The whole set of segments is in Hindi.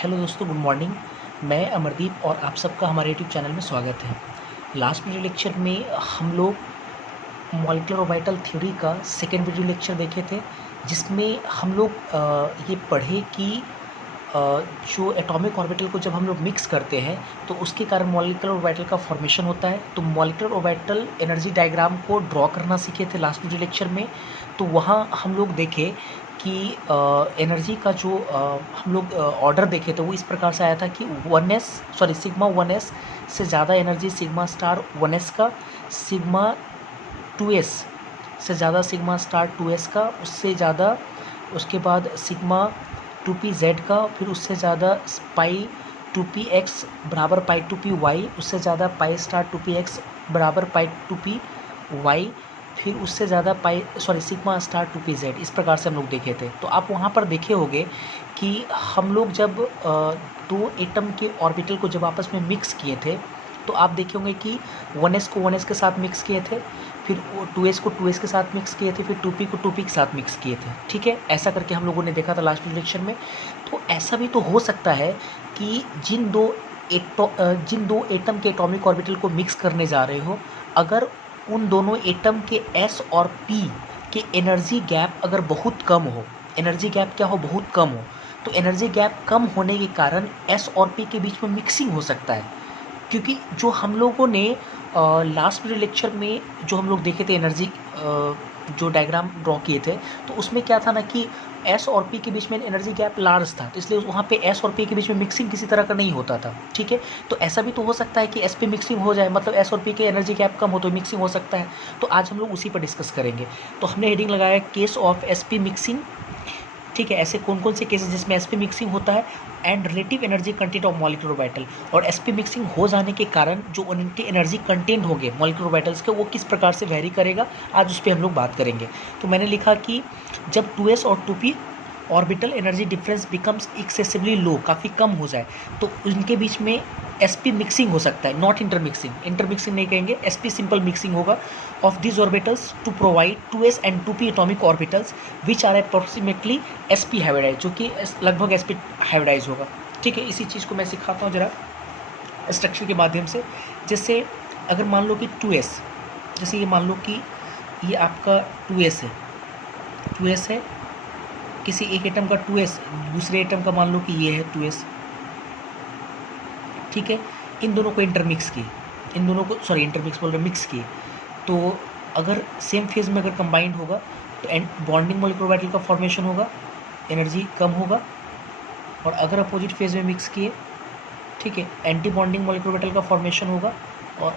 हेलो दोस्तों, गुड मॉर्निंग। मैं अमरदीप और आप सबका हमारे यूट्यूब चैनल में स्वागत है। लास्ट वीडियो लेक्चर में हम लोग मॉलिक्यूलर ऑर्बिटल थ्योरी का सेकेंड वीडियो लेक्चर देखे थे, जिसमें हम लोग ये पढ़े कि जो एटॉमिक ऑर्बिटल को जब हम लोग मिक्स करते हैं तो उसके कारण मॉलिक्यूलर ऑर्बिटल का फॉर्मेशन होता है। तो मॉलिक्यूलर ऑर्बिटल एनर्जी डायग्राम को ड्रॉ करना सीखे थे लास्ट वीडियो लेक्चर में। तो वहाँ हम लोग देखे कि एनर्जी का जो हम लोग ऑर्डर देखे थे वो इस प्रकार से आया था कि सिग्मा 1s से ज़्यादा एनर्जी सिग्मा स्टार 1s का, सिग्मा 2s से ज़्यादा सिग्मा स्टार 2s का, उससे ज़्यादा उसके बाद सिग्मा 2p z का, फिर उससे ज़्यादा पाई 2px बराबर पाई 2py, उससे ज़्यादा पाई स्टार 2px बराबर पाई 2py, फिर उससे ज़्यादा सिग्मा स्टार 2pz। इस प्रकार से हम लोग देखे थे। तो आप वहाँ पर देखे होंगे कि हम लोग जब दो एटम के ऑर्बिटल को जब आपस में मिक्स किए थे तो आप देखे होंगे कि 1s को 1s के साथ मिक्स किए थे, फिर 2s को 2s के साथ मिक्स किए थे, फिर 2p को 2p के साथ मिक्स किए थे। ठीक है, ऐसा करके हम लोगों ने देखा था लास्ट लेक्चर में। तो ऐसा भी तो हो सकता है कि जिन दो एटम के एटॉमिक ऑर्बिटल को मिक्स करने जा रहे हो, अगर उन दोनों एटम के s और p के एनर्जी गैप अगर बहुत कम हो, एनर्जी गैप क्या हो, बहुत कम हो, तो एनर्जी गैप कम होने के कारण s और p के बीच में मिक्सिंग हो सकता है। क्योंकि जो हम लोगों ने लास्ट वीडियो लेक्चर में जो हम लोग देखे थे एनर्जी जो डायग्राम ड्रॉ किए थे, तो उसमें क्या था ना कि S और P के बीच में एनर्जी गैप लार्ज था, तो इसलिए वहाँ पे S और P के बीच में मिक्सिंग किसी तरह का नहीं होता था। ठीक है, तो ऐसा भी तो हो सकता है कि S पे मिक्सिंग हो जाए, मतलब S और P के एनर्जी गैप कम हो तो मिक्सिंग हो सकता है। तो आज हम लोग उसी पर डिस्कस करेंगे। तो हमने हेडिंग लगाया केस ऑफ SP मिक्सिंग। ठीक है, ऐसे कौन कौन से केसेस जिसमें sp मिक्सिंग होता है and relative energy content of molecular orbital, और sp मिक्सिंग हो जाने के कारण जो उनके एनर्जी कंटेंट होंगे मॉलिक्यूलर ऑर्बिटल्स के, वो किस प्रकार से वेरी करेगा, आज उस पर हम लोग बात करेंगे। तो मैंने लिखा कि जब 2s और 2p orbital energy difference becomes excessively low, काफ़ी कम हो जाए, तो उनके बीच में sp मिक्सिंग हो सकता है, नॉट इंटरमिक्सिंग। इंटरमिक्सिंग नहीं कहेंगे, sp सिंपल मिक्सिंग होगा of this orbitals to provide 2s and 2p atomic orbitals which are approximately sp hybridise, जो कि लगभग sp हाइब्रिडाइज होगा। ठीक है, इसी चीज़ को मैं सिखाता हूँ जरा स्ट्रक्चर के माध्यम से। जैसे अगर मान लो कि 2s, जैसे ये मान लो कि ये आपका 2s है, 2s है, किसी एक एटम का 2s, दूसरे एटम का मान लो कि ये है 2s। ठीक है, इन दोनों को इंटरमिक्स किए, इन दोनों को इंटरमिक्स बोल रहे, मिक्स किए, तो अगर सेम फेज में अगर कंबाइंड होगा तो बॉन्डिंग मॉलिक्यूलर ऑर्बिटल का फॉर्मेशन होगा, एनर्जी कम होगा। और अगर अपोजिट फेज में मिक्स किए, ठीक है, एंटी बॉन्डिंग मॉलिक्यूलर ऑर्बिटल का फॉर्मेशन होगा और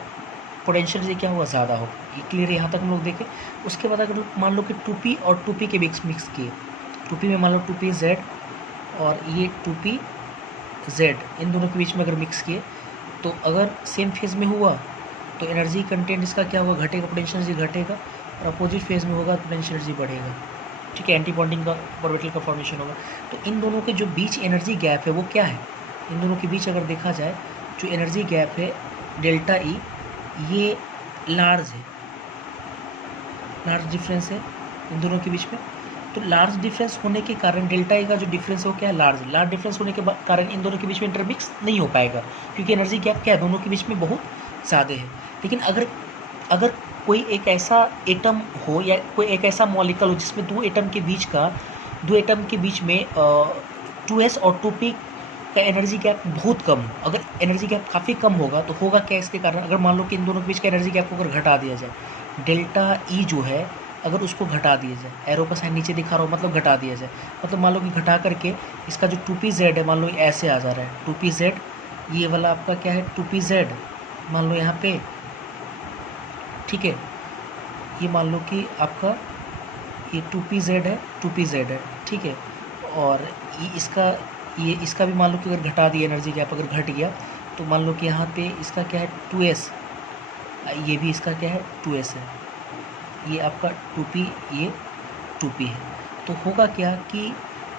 पोटेंशियल से क्या होगा, ज़्यादा होगा। ये क्लियर, यहाँ तक हम लोग देखें। उसके बाद अगर मान लो कि 2p और 2p के मिक्स किए, 2p में मान लो 2pz और ये 2pz, इन दोनों के बीच में अगर मिक्स किए, तो अगर सेम फेज में हुआ तो एनर्जी कंटेंट इसका क्या होगा, घटेगा, पोटेंशियल एनर्जी घटेगा, और अपोजिट फेज में होगा तो पोटेंशियल एनर्जी बढ़ेगा। ठीक है, एंटी बॉन्डिंग का ऑर्बिटल का फॉर्मेशन होगा। तो इन दोनों के जो बीच एनर्जी गैप है वो क्या है, इन दोनों के बीच अगर देखा जाए जो एनर्जी गैप है डेल्टा ई, ये लार्ज है, लार्ज डिफरेंस है इन दोनों के बीच में। तो लार्ज डिफरेंस होने के कारण डेल्टा ई का जो डिफरेंस है वो क्या है, लार्ज डिफरेंस होने के कारण इन दोनों के बीच में इंटरमिक्स नहीं हो पाएगा, क्योंकि एनर्जी गैप क्या है, दोनों के बीच में बहुत ज़्यादा है। लेकिन अगर कोई एक ऐसा एटम हो या कोई एक ऐसा मॉलिक्यूल हो जिसमें दो एटम के बीच में 2s और 2p का एनर्जी गैप बहुत कम हो, अगर एनर्जी गैप काफ़ी कम होगा तो होगा क्या इसके कारण, अगर मान लो कि इन दोनों के बीच का एनर्जी गैप को अगर घटा दिया जाए, डेल्टा ई जो है अगर उसको घटा दिया जाए, एरो का साइन नीचे दिखा रहा हो, मतलब घटा दिया जाए, मतलब मान लो कि घटा करके इसका जो 2pz है, मान लो ऐसे आ जा रहा है 2pz, ये वाला आपका क्या है 2pz, मान लो यहाँ पे, ठीक है, ये मान लो कि आपका ये 2pz है, 2pz है, ठीक है, और ये इसका भी मान लो कि अगर घटा दिया, एनर्जी गैप अगर घट गया, तो मान लो कि यहाँ पे इसका क्या है 2s, ये भी इसका क्या है 2s है, ये आपका 2p, ये 2p है। तो होगा क्या कि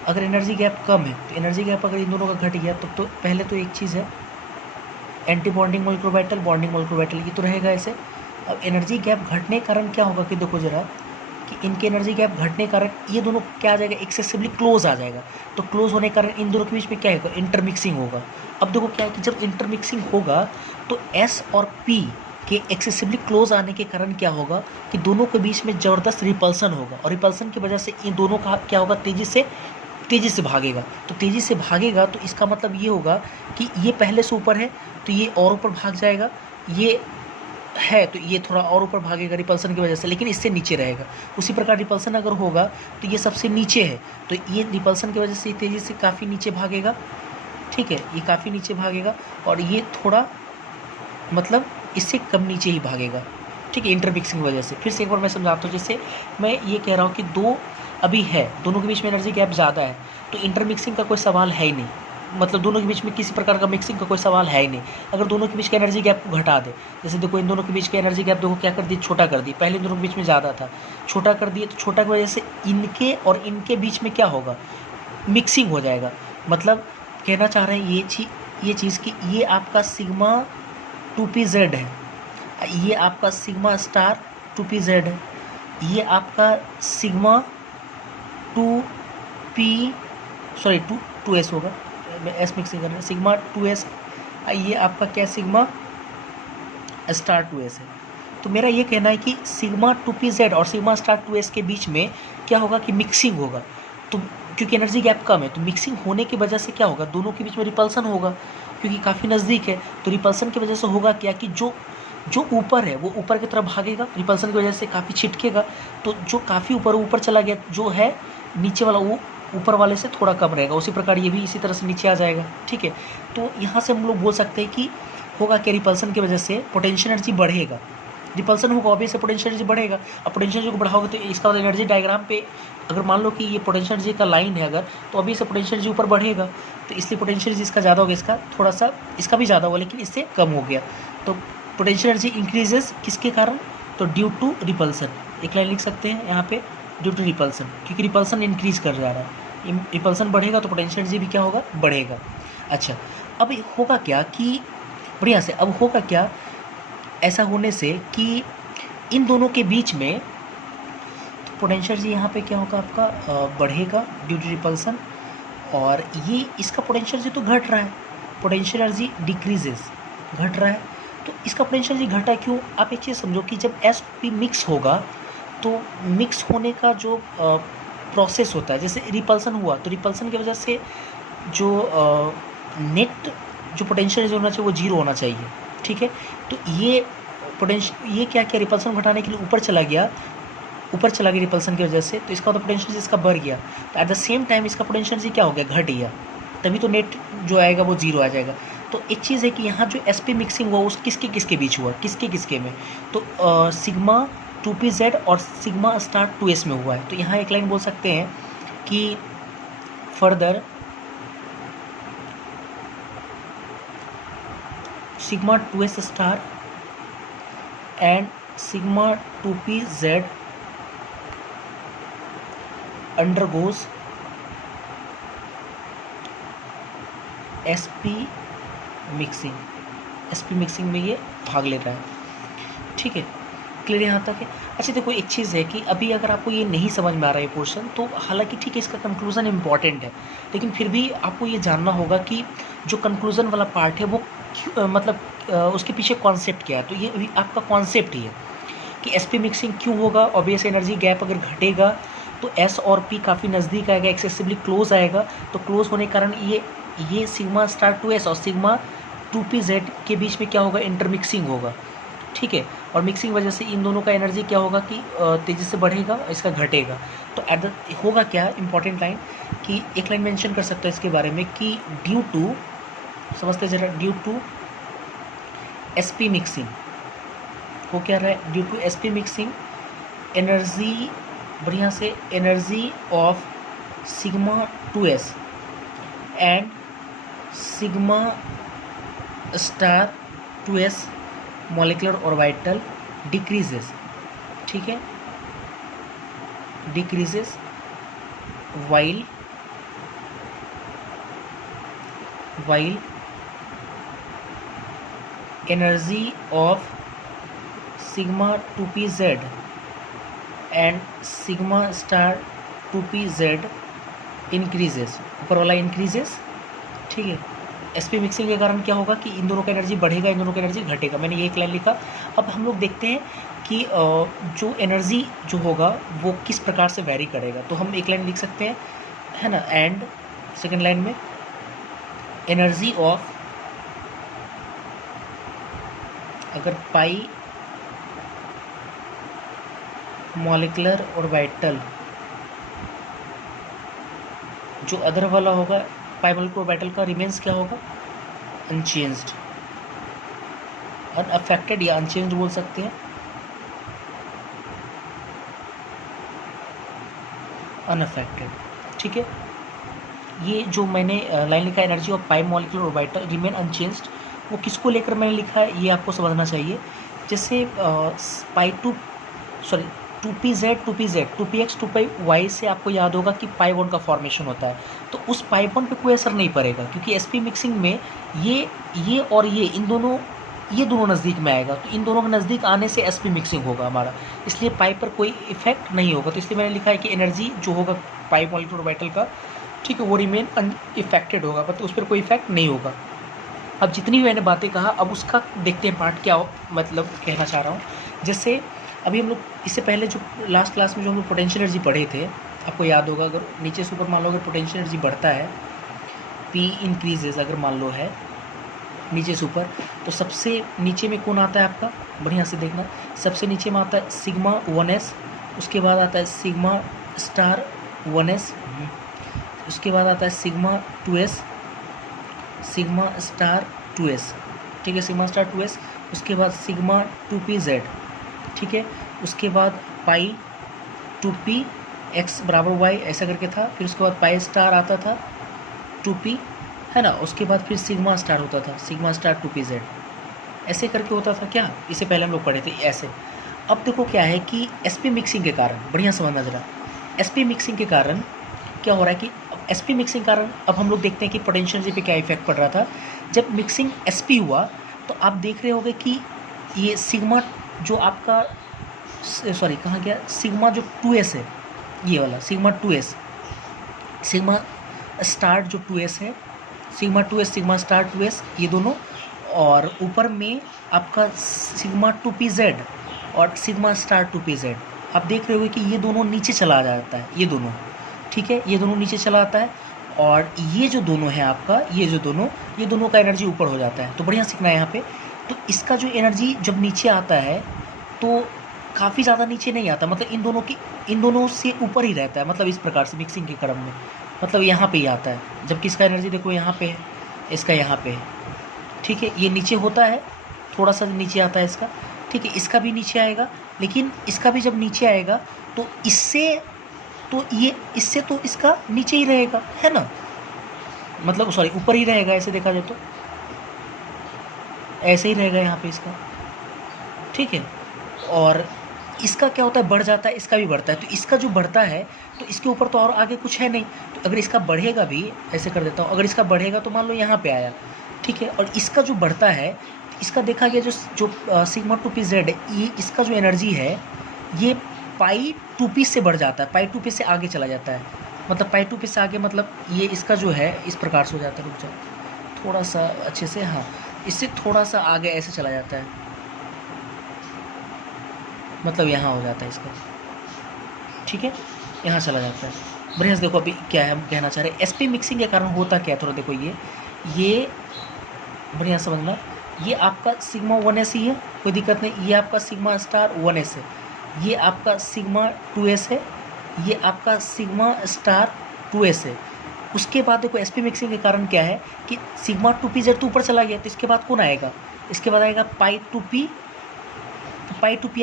अगर एनर्जी गैप कम है, तो एनर्जी गैप अगर इन दोनों का घट गया तो पहले तो एक चीज़ है anti bonding molecular orbital, bonding molecular orbital, ये तो रहेगा ऐसे। अब एनर्जी गैप घटने के कारण क्या होगा कि देखो ज़रा, कि इनके एनर्जी गैप घटने के कारण ये दोनों क्या आ जाएगा, एक्सेसिवली क्लोज आ जाएगा। तो क्लोज होने के कारण इन दोनों के बीच में क्या होगा, इंटरमिक्सिंग होगा। अब देखो क्या है कि जब इंटरमिक्सिंग होगा तो एस और पी के एक्सेसिवली क्लोज आने के कारण क्या होगा कि दोनों के बीच में ज़बरदस्त रिपल्सन होगा, और रिपल्सन की वजह से इन दोनों का क्या होगा, तेज़ी से भागेगा। तो तेज़ी से भागेगा तो इसका मतलब ये होगा कि ये पहले से ऊपर है तो ये और ऊपर भाग जाएगा, ये है तो ये थोड़ा और ऊपर भागेगा रिपल्सन की वजह से, लेकिन इससे नीचे रहेगा। उसी प्रकार रिपल्सन अगर होगा तो ये सबसे नीचे है, तो ये रिपल्सन की वजह से तेज़ी से काफ़ी नीचे भागेगा। ठीक है, ये काफ़ी नीचे भागेगा और ये थोड़ा मतलब इससे कम नीचे ही भागेगा। ठीक है, इंटरमिक्सिंग की वजह से। फिर से एक बार मैं समझाता हूँ। जैसे मैं ये कह रहा हूँ कि दो अभी है, दोनों के बीच में एनर्जी गैप ज़्यादा है, तो इंटरमिक्सिंग का कोई सवाल है ही नहीं। मतलब दोनों के बीच में किसी प्रकार का मिक्सिंग का कोई सवाल है ही नहीं। अगर दोनों के बीच का एनर्जी गैप को घटा दे, जैसे देखो इन दोनों के बीच का एनर्जी गैप देखो क्या कर दी, छोटा कर दी। पहले इन दोनों के बीच में ज़्यादा था, छोटा कर दिए, तो छोटा की वजह से इनके और इनके बीच में क्या होगा, मिक्सिंग हो जाएगा। मतलब कहना चाह रहे हैं ये चीज़ कि ये आपका सिग्मा 2pz है, ये आपका सिग्मा स्टार 2pz है, ये आपका सिग्मा 2s होगा, एस मिक्सिंग करना, सिग्मा 2s, ये आपका क्या सिग्मा स्टार 2s है। तो मेरा ये कहना है कि सिग्मा 2pz और सिग्मा स्टार 2s के बीच में क्या होगा कि मिक्सिंग होगा। तो क्योंकि एनर्जी गैप कम है तो मिक्सिंग होने की वजह से क्या होगा, दोनों के बीच में रिपल्सन होगा, क्योंकि काफ़ी नज़दीक है। तो रिपल्सन की वजह से होगा क्या कि जो ऊपर है वो ऊपर की तरफ भागेगा, रिपल्सन की वजह से काफ़ी छिटकेगा। तो जो काफ़ी ऊपर चला गया, जो है नीचे वाला वो ऊपर वाले से थोड़ा कम रहेगा। उसी प्रकार ये भी इसी तरह से नीचे आ जाएगा। ठीक है, तो यहाँ से हम लोग बोल सकते हैं कि होगा कि रिपल्सन की वजह से पोटेंशियल एनर्जी बढ़ेगा। रिपल्सन होगा ऑब्वियस से पोटेंशियल एनर्जी बढ़ेगा। अब पोटेंशियल एनर्जी को बढ़ाओगे तो इसका मतलब एनर्जी डायग्राम पे अगर मान लो कि ये पोटेंशियल एनर्जी का लाइन है अगर, तो अभी से पोटेंशियल एनर्जी ऊपर बढ़ेगा, तो इसलिए पोटेंशियल एनर्जी इसका ज़्यादा हो गया, इसका थोड़ा सा इसका भी ज़्यादा होगा, लेकिन इससे कम हो गया। तो पोटेंशियल एनर्जी इंक्रीजेस किसके कारण, तो ड्यू टू रिपल्सन। एक लाइन लिख सकते हैं यहाँ पे, ड्यू टू रिपल्सन, क्योंकि रिपल्सन इंक्रीज कर जा रहा है। रिपल्सन बढ़ेगा तो पोटेंशियल एनर्जी भी क्या होगा, बढ़ेगा। अच्छा, अब होगा क्या कि बढ़िया से, अब होगा क्या ऐसा होने से कि इन दोनों के बीच में पोटेंशियल एनर्जी यहाँ पे क्या होगा आपका, बढ़ेगा ड्यू टू रिपल्सन, और ये इसका पोटेंशियल एनर्जी तो घट रहा है, पोटेंशियल एनर्जी डिक्रीजेस, घट रहा है। तो इसका पोटेंशियल एनर्जी घटा क्यों, आप एक चीज़ समझो कि जब एस पी मिक्स होगा तो मिक्स होने का जो प्रोसेस होता है, जैसे रिपल्सन हुआ तो रिपल्सन की वजह से जो नेट जो पोटेंशियल एनर्जी होना चाहिए वो जीरो होना चाहिए। ठीक है, तो ये क्या रिपल्सन घटाने के लिए ऊपर चला गया रिपल्सन की वजह से, तो इसका तो पोटेंशियल एनर्जी इसका बढ़ गया। तो एट द सेम टाइम इसका पोटेंशियल एनर्जी क्या हो गया, घट गया, तभी तो नेट जो आएगा वो जीरो आ जाएगा। तो एक चीज़ है कि यहाँ जो एस पी मिक्सिंग हुआ उस किसके बीच हुआ, किसके में, तो सिग्मा 2pz और सिग्मा स्टार 2s में हुआ है। तो यहाँ एक लाइन बोल सकते हैं कि further sigma 2s star and sigma 2pz undergoes SP mixing में ये भाग ले रहा है। ठीक है, क्लियर यहाँ तक है। अच्छा देखो एक चीज़ है कि अभी अगर आपको ये नहीं समझ में आ रहा है पोर्शन, तो हालांकि ठीक है इसका कंक्लूज़न इम्पॉर्टेंट है, लेकिन फिर भी आपको ये जानना होगा कि जो कंक्लूज़न वाला पार्ट है वो मतलब उसके पीछे कॉन्सेप्ट क्या है। तो ये अभी आपका कॉन्सेप्ट ही है कि SP मिक्सिंग क्यों होगा। ऑब्वियस एनर्जी गैप अगर घटेगा तो S और P काफ़ी नज़दीक आएगा, एक्सेसिवली क्लोज आएगा। तो क्लोज होने के कारण ये सिग्मा स्टार 2s और सिग्मा 2pz के बीच में क्या होगा, इंटरमिक्सिंग होगा। ठीक है, और मिक्सिंग वजह से इन दोनों का एनर्जी क्या होगा कि तेज़ी से बढ़ेगा, इसका घटेगा। तो होगा क्या, इंपॉर्टेंट लाइन कि एक लाइन मेंशन कर सकता है इसके बारे में कि ड्यू टू, समझते जरा, ड्यू टू SP मिक्सिंग हो क्या रहा है, due to SP mixing energy, बढ़िया से, energy of sigma 2s and sigma star 2s molecular orbital decreases. ठीक है, decreases while energy of sigma 2pz and sigma star 2pz increases, ऊपर वाला इंक्रीजेस, ठीक है। sp मिक्सिंग के कारण क्या होगा कि इन दोनों का एनर्जी बढ़ेगा, इन दोनों का एनर्जी घटेगा। मैंने ये एक लाइन लिखा। अब हम लोग देखते हैं कि जो एनर्जी जो होगा वो किस प्रकार से वैरी करेगा। तो हम एक लाइन लिख सकते हैं, है ना, एंड सेकेंड लाइन में एनर्जी ऑफ, अगर पाई मॉलिक्यूलर ऑर्बिटल जो अदर वाला होगा पाई मॉलिक्यूलर ऑर्बिटल का रिमेंस क्या होगा, अनचेंज्ड, अनअफेक्टेड या अनचेंज्ड बोल सकते हैं, अनअफेक्टेड, ठीक है। ये जो मैंने लाइन लिखा है energy of pi molecular orbital remain unchanged, वो किसको लेकर मैंने लिखा है ये आपको समझना चाहिए। जैसे पाई to P Z 2px 2py से आपको याद होगा कि पाई बॉन्ड का फॉर्मेशन होता है, तो उस पाई बॉन्ड पे कोई असर नहीं पड़ेगा क्योंकि sp मिक्सिंग में ये और ये ये दोनों नज़दीक में आएगा, तो इन दोनों के नज़दीक आने से sp मिक्सिंग होगा हमारा, इसलिए पाई पर कोई इफेक्ट नहीं होगा। तो इसलिए मैंने लिखा है कि एनर्जी जो होगा पाई मॉलिक्यूलर ऑर्बिटल का, ठीक है, वो रिमेन अनइफेक्टेड होगा, मतलब उस पर कोई इफेक्ट नहीं होगा। अब जितनी भी मैंने बातें कहा, अब उसका देखते हैं पार्ट क्या मतलब कहना चाह रहा हूँ। जैसे अभी हम लोग इससे पहले जो लास्ट क्लास में जो हम लोग पोटेंशियल एनर्जी पढ़े थे, आपको याद होगा, अगर नीचे से ऊपर मान लो अगर पोटेंशियल एनर्जी बढ़ता है, P इंक्रीजेज अगर मान लो है नीचे से ऊपर, तो सबसे नीचे में कौन आता है आपका, बढ़िया से देखना, सबसे नीचे में आता है सिग्मा 1s, उसके बाद आता है सिग्मा स्टार 1s, उसके बाद आता है sigma 2s, sigma star 2s, ठीक है, सिग्मा स्टार 2s, उसके बाद सिग्मा 2pz, ठीक है, उसके बाद पाई 2p x बराबर y ऐसा करके था, फिर उसके बाद पाई स्टार आता था 2p, है ना, उसके बाद फिर सिग्मा स्टार होता था, सिग्मा स्टार 2pz, ऐसे करके होता था क्या, इससे पहले हम लोग पढ़े थे ऐसे। अब देखो क्या है कि sp मिक्सिंग के कारण, बढ़िया समझना जरा, sp मिक्सिंग के कारण क्या हो रहा है कि sp मिक्सिंग के कारण अब हम लोग देखते हैं कि पोटेंशियल एनर्जी पे क्या इफेक्ट पड़ रहा था। जब मिक्सिंग sp हुआ तो आप देख रहे होगे कि ये सिग्मा जो आपका, सॉरी कहाँ गया, सिग्मा जो 2s है, ये वाला सिग्मा 2s, सिग्मा स्टार जो 2s है, sigma 2s sigma star 2s, ये दोनों, और ऊपर में आपका सिग्मा 2pz और सिग्मा स्टार 2pz, आप देख रहे होगे कि ये दोनों नीचे चला जाता है, ये दोनों, ठीक है, ये दोनों नीचे चला आता है, और ये जो दोनों है आपका, ये दोनों का एनर्जी ऊपर हो जाता है। तो बढ़िया सीखना है यहाँ पे। तो इसका जो एनर्जी जब नीचे आता है तो काफ़ी ज़्यादा नीचे नहीं आता, मतलब इन दोनों से ऊपर ही रहता है, मतलब इस प्रकार से मिक्सिंग के क्रम में, मतलब यहाँ पे ही आता है। जबकि इसका एनर्जी देखो यहाँ पे है, इसका यहाँ पे है, ठीक है, ये नीचे होता है, थोड़ा सा नीचे आता है इसका, ठीक है, इसका भी नीचे आएगा, लेकिन इसका भी जब नीचे आएगा तो इससे तो इसका नीचे ही रहेगा, है ना, मतलब सॉरी ऊपर ही रहेगा, ऐसे देखा जाए तो ऐसे ही रहेगा यहाँ पे इसका, ठीक है। और इसका क्या होता है, बढ़ जाता है, इसका भी बढ़ता है, तो इसका जो बढ़ता है तो इसके ऊपर तो और आगे कुछ है नहीं, तो अगर इसका बढ़ेगा भी, ऐसे कर देता हूँ, अगर इसका बढ़ेगा तो मान लो यहाँ पे आया, ठीक है, और इसका जो बढ़ता है, इसका देखा गया जो सिग्मा 2pz है, ये इसका जो एनर्जी है ये पाई 2p से बढ़ जाता है, पाई 2p से आगे चला जाता है, मतलब पाई 2p से आगे, मतलब ये इसका जो है इस प्रकार से हो जाता है, रुक जाओ थोड़ा सा अच्छे से, हाँ, इससे थोड़ा सा आगे ऐसे चला जाता है, मतलब यहाँ हो जाता है इसका, ठीक है, यहाँ चला जाता है। बढ़िया से देखो अभी क्या है हम कहना चाह रहे हैं, sp मिक्सिंग के कारण होता क्या है, थोड़ा देखो, ये बढ़िया समझना, ये आपका सिग्मा 1s ही है, कोई दिक्कत नहीं, ये आपका सिग्मा स्टार 1s है, ये आपका सिग्मा 2s है, ये आपका सिग्मा स्टार 2s है। उसके बाद देखो sp मिक्सिंग के कारण क्या है कि सिग्मा 2pz तो ऊपर चला गया, तो इसके बाद कौन आएगा, इसके बाद आएगा पाई 2p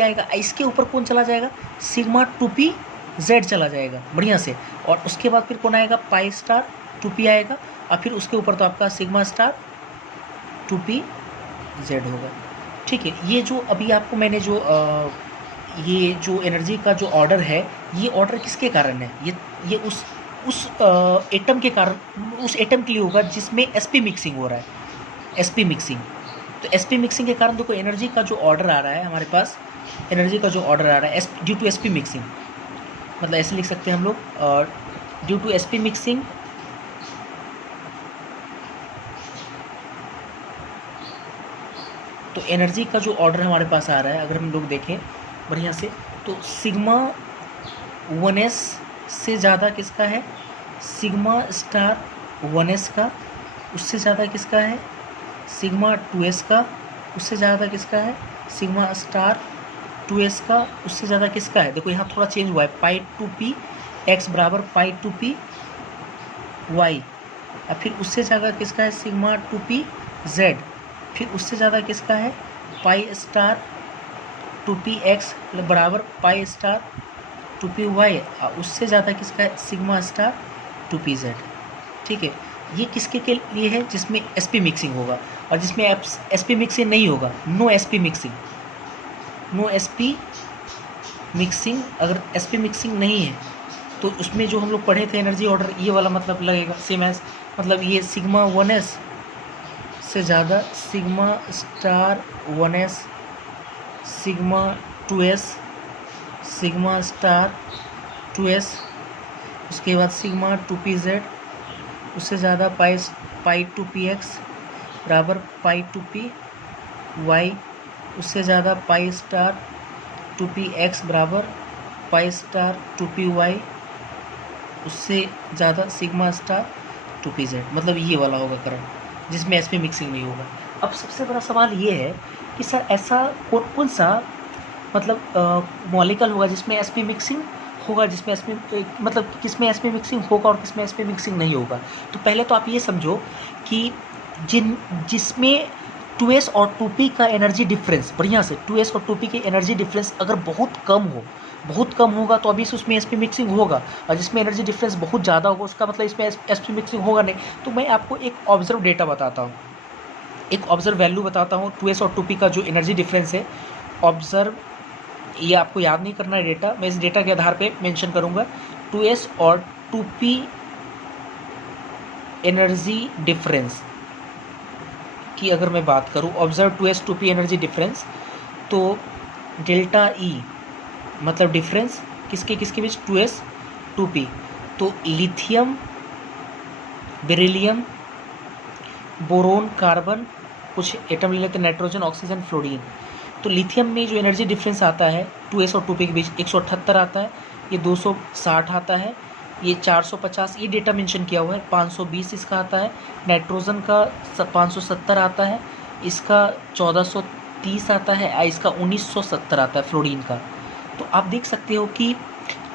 आएगा, इसके ऊपर कौन चला जाएगा, सिग्मा 2pz चला जाएगा, बढ़िया से, और उसके बाद फिर कौन आएगा, पाई स्टार 2p आएगा, और फिर उसके ऊपर तो आपका सिग्मा स्टार 2pz होगा, ठीक है। ये जो अभी आपको मैंने ये जो एनर्जी का जो ऑर्डर है, ये ऑर्डर किसके कारण है, ये उस एटम के कारण, उस एटम के लिए होगा जिसमें sp मिक्सिंग हो रहा है, sp मिक्सिंग। तो sp मिक्सिंग के कारण देखो एनर्जी का जो ऑर्डर आ रहा है हमारे पास, एनर्जी का जो ऑर्डर आ रहा है ड्यू टू sp मिक्सिंग, मतलब ऐसे लिख सकते हैं हम लोग, ड्यू टू sp मिक्सिंग तो एनर्जी का जो ऑर्डर हमारे पास आ रहा है, अगर हम लोग देखें बढ़िया से, तो सिग्मा 1s से ज़्यादा किसका है, सिग्मा स्टार 1s का, उससे ज़्यादा किसका है, सिग्मा 2s का, उससे ज़्यादा किसका है, सिग्मा स्टार 2s का, उससे ज़्यादा किसका है। देखो यहाँ थोड़ा चेंज हुआ है, पाई 2p x बराबर पाई 2p y, और फिर उससे ज़्यादा किसका है, सिग्मा 2p z, फिर उससे ज़्यादा किसका है, पाई स्टार 2p x बराबर पाई स्टार 2p y, और उससे ज़्यादा किसका है, सिग्मा स्टार 2p z। ठीक है, ये किसके के लिए है, जिसमें sp मिक्सिंग होगा, और जिसमें sp मिक्सिंग नहीं होगा, no sp mixing, no sp mixing. अगर sp मिक्सिंग नहीं है तो उसमें जो हम लोग पढ़े थे एनर्जी ऑर्डर, ये वाला मतलब लगेगा सेम एज, मतलब ये सिग्मा 1s से ज़्यादा, sigma star 1s, sigma 2s, sigma star 2s, उसके बाद सिग्मा 2pz, उससे ज़्यादा पाई 2px बराबर पाई 2py, उससे ज़्यादा पाई स्टार 2px बराबर पाई स्टार 2py, उससे ज़्यादा सिग्मा स्टार 2pz। मतलब ये वाला होगा करंट जिसमें sp मिक्सिंग नहीं होगा। अब सबसे बड़ा सवाल ये है कि सर ऐसा कौन सा मतलब मॉलिक्यूल होगा जिसमें sp मिक्सिंग होगा, जिसमें sp मतलब किसमें sp मिक्सिंग होगा और किसमें sp मिक्सिंग नहीं होगा। तो पहले तो आप ये समझो कि जिसमें 2s और 2p का एनर्जी डिफरेंस, बढ़िया से 2s और 2p की एनर्जी डिफरेंस अगर बहुत कम होगा तो अभी से उसमें sp मिक्सिंग होगा, और जिसमें एनर्जी डिफरेंस बहुत ज़्यादा होगा उसका मतलब इसमें sp मिक्सिंग होगा नहीं। तो मैं आपको एक ऑब्जर्व डेटा बताता हूँ, एक ऑब्जर्व वैल्यू बताता हूँ 2s और 2p का जो एनर्जी डिफरेंस है। ऑब्जर्व, ये आपको याद नहीं करना है डेटा, मैं इस डेटा के आधार पे मेंशन करूँगा। 2s और 2p एनर्जी डिफरेंस की अगर मैं बात करूँ, observe 2s 2p energy difference, तो डेल्टा ई मतलब डिफरेंस किसके बीच, 2s 2p। तो लिथियम, बेरिलियम, बोरोन, कार्बन, कुछ एटम ले लेते हैं, नाइट्रोजन, ऑक्सीजन, फ्लोरीन। तो लिथियम में जो एनर्जी डिफरेंस आता है 2s और 2p के बीच 178 आता है, ये 260 आता है, ये 450, ये डेटा मेंशन किया हुआ है, 520 इसका आता है। नाइट्रोजन का 570 आता है, इसका 1430 आता है, इसका 1970 आता है फ्लोरीन का। तो आप देख सकते हो कि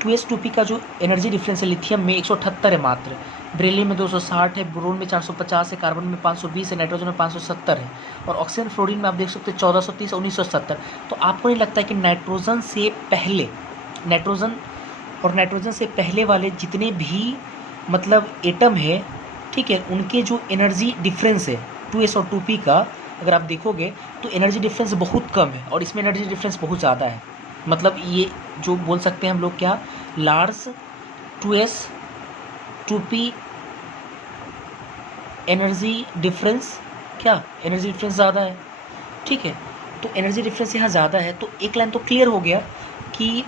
2s 2p का जो एनर्जी डिफरेंस है लिथियम में 178 है मात्र, बेरिलियम में 260 है, बोरोन में 450 है, कार्बन में 520 है, नाइट्रोजन में 570 है, और ऑक्सीजन फ्लोरीन में आप देख सकते हैं 1430 और 1970। तो आपको नहीं लगता है कि नाइट्रोजन से पहले वाले जितने भी मतलब एटम है, ठीक है, उनके जो एनर्जी डिफरेंस है 2s और 2p का अगर आप देखोगे तो एनर्जी डिफरेंस बहुत कम है, और इसमें एनर्जी डिफरेंस बहुत ज़्यादा है। मतलब ये जो बोल सकते हैं हम लोग क्या, large 2s 2p energy difference, क्या एनर्जी डिफरेंस ज़्यादा है। ठीक है, तो एनर्जी डिफरेंस यहाँ ज़्यादा है, तो एक लाइन तो क्लियर हो गया कि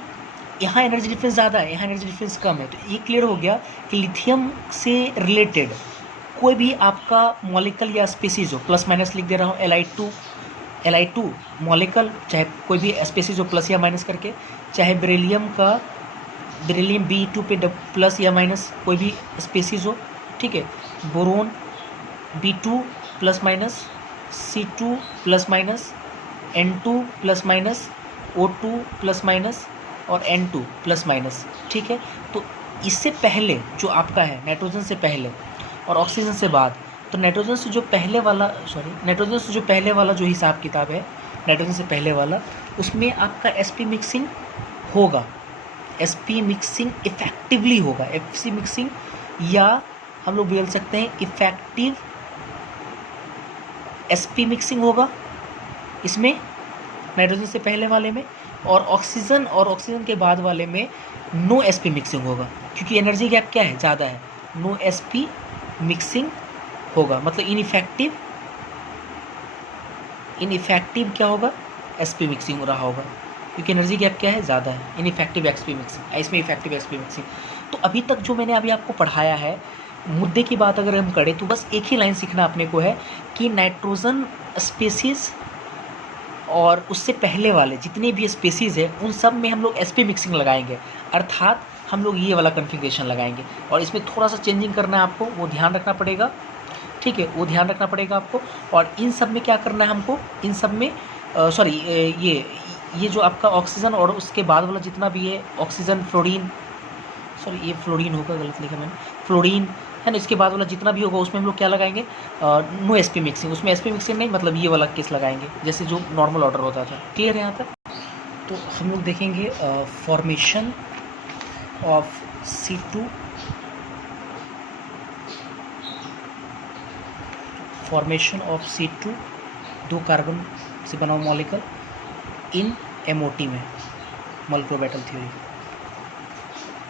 यहाँ एनर्जी डिफरेंस ज़्यादा है, यहाँ एनर्जी डिफरेंस कम है। तो ये क्लियर हो गया कि लिथियम से रिलेटेड कोई भी आपका मॉलिक्यूल या स्पीसीज हो, प्लस माइनस लिख दे रहा हूँ, Li2 मॉलिक्यूल, चाहे कोई भी स्पीसीज हो प्लस या माइनस करके, चाहे बेरिलियम B2 पे प्लस या माइनस कोई भी स्पीसीज हो, ठीक है, boron B2 plus minus, C2 plus minus, N2 plus minus, O2 plus minus और N2 प्लस माइनस। ठीक है, तो इससे पहले जो आपका है नाइट्रोजन से पहले और ऑक्सीजन से बाद, तो नाइट्रोजन से जो पहले वाला जो हिसाब किताब है नाइट्रोजन से पहले वाला, उसमें आपका sp मिक्सिंग होगा, sp मिक्सिंग इफेक्टिवली होगा, fc मिक्सिंग, या हम लोग बोल सकते हैं इफेक्टिव sp मिक्सिंग होगा इसमें नाइट्रोजन से पहले वाले में, और ऑक्सीजन के बाद वाले में नो sp मिक्सिंग होगा, क्योंकि एनर्जी गैप क्या है, ज़्यादा है, नो sp मिक्सिंग होगा। मतलब इनइफेक्टिव क्या होगा, sp मिक्सिंग हो रहा होगा, क्योंकि एनर्जी गैप क्या है, ज़्यादा है, इनइफेक्टिव एक्सपी मिक्सिंग, इसमें इफेक्टिव एक्सपी मिक्सिंग। तो अभी तक जो मैंने अभी आपको पढ़ाया है, मुद्दे की बात अगर हम करें तो बस एक ही लाइन सीखना अपने को है कि नाइट्रोजन स्पेसीज़ और उससे पहले वाले जितने भी स्पेसीज़ है उन सब में हम लोग एसपी मिक्सिंग लगाएंगे, अर्थात हम लोग ये वाला कन्फिग्रेशन लगाएंगे। और इसमें थोड़ा सा चेंजिंग करना है आपको, वो ध्यान रखना पड़ेगा, ठीक है, वो ध्यान रखना पड़ेगा आपको। और इन सब में क्या करना है हमको, इन सब में सॉरी ये जो आपका ऑक्सीजन और उसके बाद वाला जितना भी है ऑक्सीजन, फ्लोरीन, सॉरी ये फ्लोरीन होगा, गलत लिखा मैंने, फ्लोरीन है ना, इसके बाद वाला जितना भी होगा उसमें हम लोग क्या लगाएंगे, नो एसपी मिक्सिंग। उसमें एसपी मिक्सिंग नहीं, मतलब ये वाला केस लगाएंगे जैसे जो नॉर्मल ऑर्डर होता था। क्लियर है यहाँ तक? तो हम लोग देखेंगे formation of C2, formation of C2 2 carbon से बना हुआ मॉलिक्यूल इन MOT में, मॉलिक्यूलर ऑर्बिटल थ्योरी।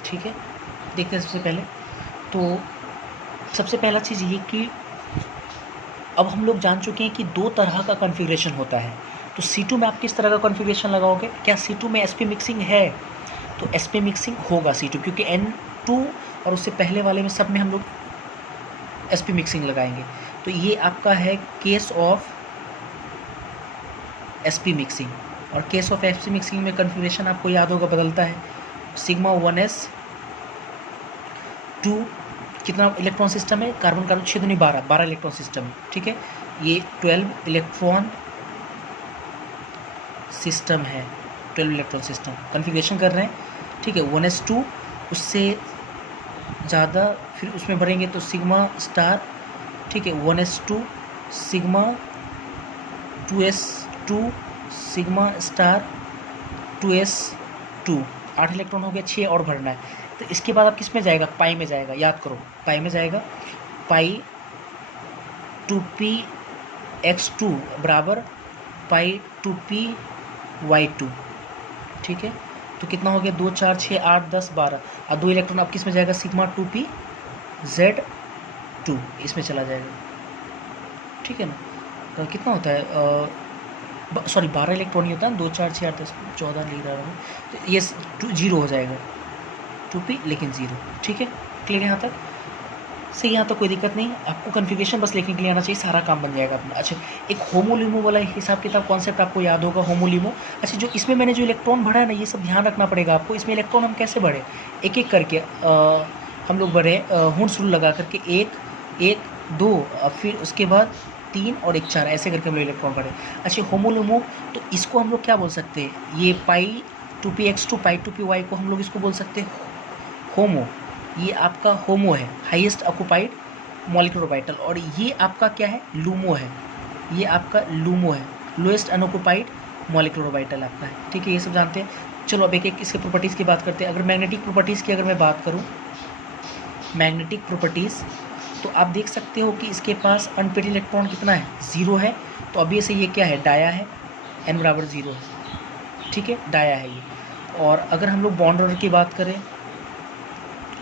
ठीक है, देखते हैं सबसे पहले। तो सबसे पहला चीज़ ये कि अब हम लोग जान चुके हैं कि 2 तरह का कॉन्फ़िगरेशन होता है। तो C2 में आप किस तरह का कॉन्फ़िगरेशन लगाओगे? क्या C2 में sp मिक्सिंग है? तो sp मिक्सिंग होगा C2, क्योंकि N2 और उससे पहले वाले में सब में हम लोग sp मिक्सिंग लगाएंगे। तो ये आपका है केस ऑफ sp मिक्सिंग। और केस ऑफ sp मिक्सिंग में कॉन्फ़िगरेशन आपको याद होगा बदलता है, सिग्मा 1s 2, कितना इलेक्ट्रॉन सिस्टम है, कार्बन कार्बन 6 दूनी 12 इलेक्ट्रॉन सिस्टम है। ठीक है, ये 12 इलेक्ट्रॉन सिस्टम है, 12 इलेक्ट्रॉन सिस्टम कॉन्फ़िगरेशन कर रहे हैं। ठीक है, 1s2 उससे ज़्यादा फिर उसमें भरेंगे तो सिग्मा स्टार। ठीक है, 1s2 sigma 2s2 sigma star 2s2, 8 electron हो गया, 6 और भरना है। तो इसके बाद आप किस में जाएगा, पाई में जाएगा, याद करो पाई में जाएगा। पाई 2px2 बराबर पाई 2py2। ठीक है, तो कितना हो गया, 2 4 6 8 10 12, और 2 इलेक्ट्रॉन अब किस में जाएगा, सिग्मा 2pz2 इसमें चला जाएगा। ठीक है ना, तो कितना होता है, सॉरी 12 इलेक्ट्रॉन ही होता है, 2 4 6 8 10 14 लिख रहा हूँ, तो ये 0 हो जाएगा, 2p लेकिन 0। ठीक है, क्लियर यहाँ तक? सही, यहाँ तक कोई दिक्कत नहीं, आपको कॉन्फ़िगरेशन बस लिखने के लिए आना चाहिए, सारा काम बन जाएगा अपना। अच्छा, एक होमोलिमो वाला हिसाब किताब कॉन्सेप्ट आपको याद होगा, होमोलिमो। अच्छा, जो इसमें मैंने जो इलेक्ट्रॉन भरा है ना, ये सब ध्यान रखना पड़ेगा आपको। इसमें इलेक्ट्रॉन हम कैसे भरे, एक एक करके हम लोग भरे, हुंड शुरू लगा करके 1 1 2, फिर उसके बाद 3 और 1 4, ऐसे करके हम लोग इलेक्ट्रॉन भरे। अच्छा, होमोलिमो, तो इसको हम लोग क्या बोल सकते हैं, ये पाई 2px2 पाई 2py को हम लोग इसको बोल सकते हैं होमो। ये आपका होमो है, हाईएस्ट ऑक्युपाइड मॉलिक्यूलर ऑर्बिटल। और ये आपका क्या है, लूमो है, ये आपका लूमो है, लोएस्ट अनऑक्युपाइड मॉलिक्यूलर ऑर्बिटल आपका है। ठीक है, ये सब जानते हैं। चलो अब एक एक इसके प्रॉपर्टीज़ की बात करते हैं। अगर मैग्नेटिक प्रॉपर्टीज़ की अगर मैं बात करूँ, मैग्नेटिक प्रॉपर्टीज़, तो आप देख सकते हो कि इसके पास अनपेड इलेक्ट्रॉन कितना है, 0 है। तो अभी से ये क्या है, डाया है, n बराबर 0 है। ठीक है, डाया है ये। और अगर हम लोग बॉन्ड ऑर्डर की बात करें,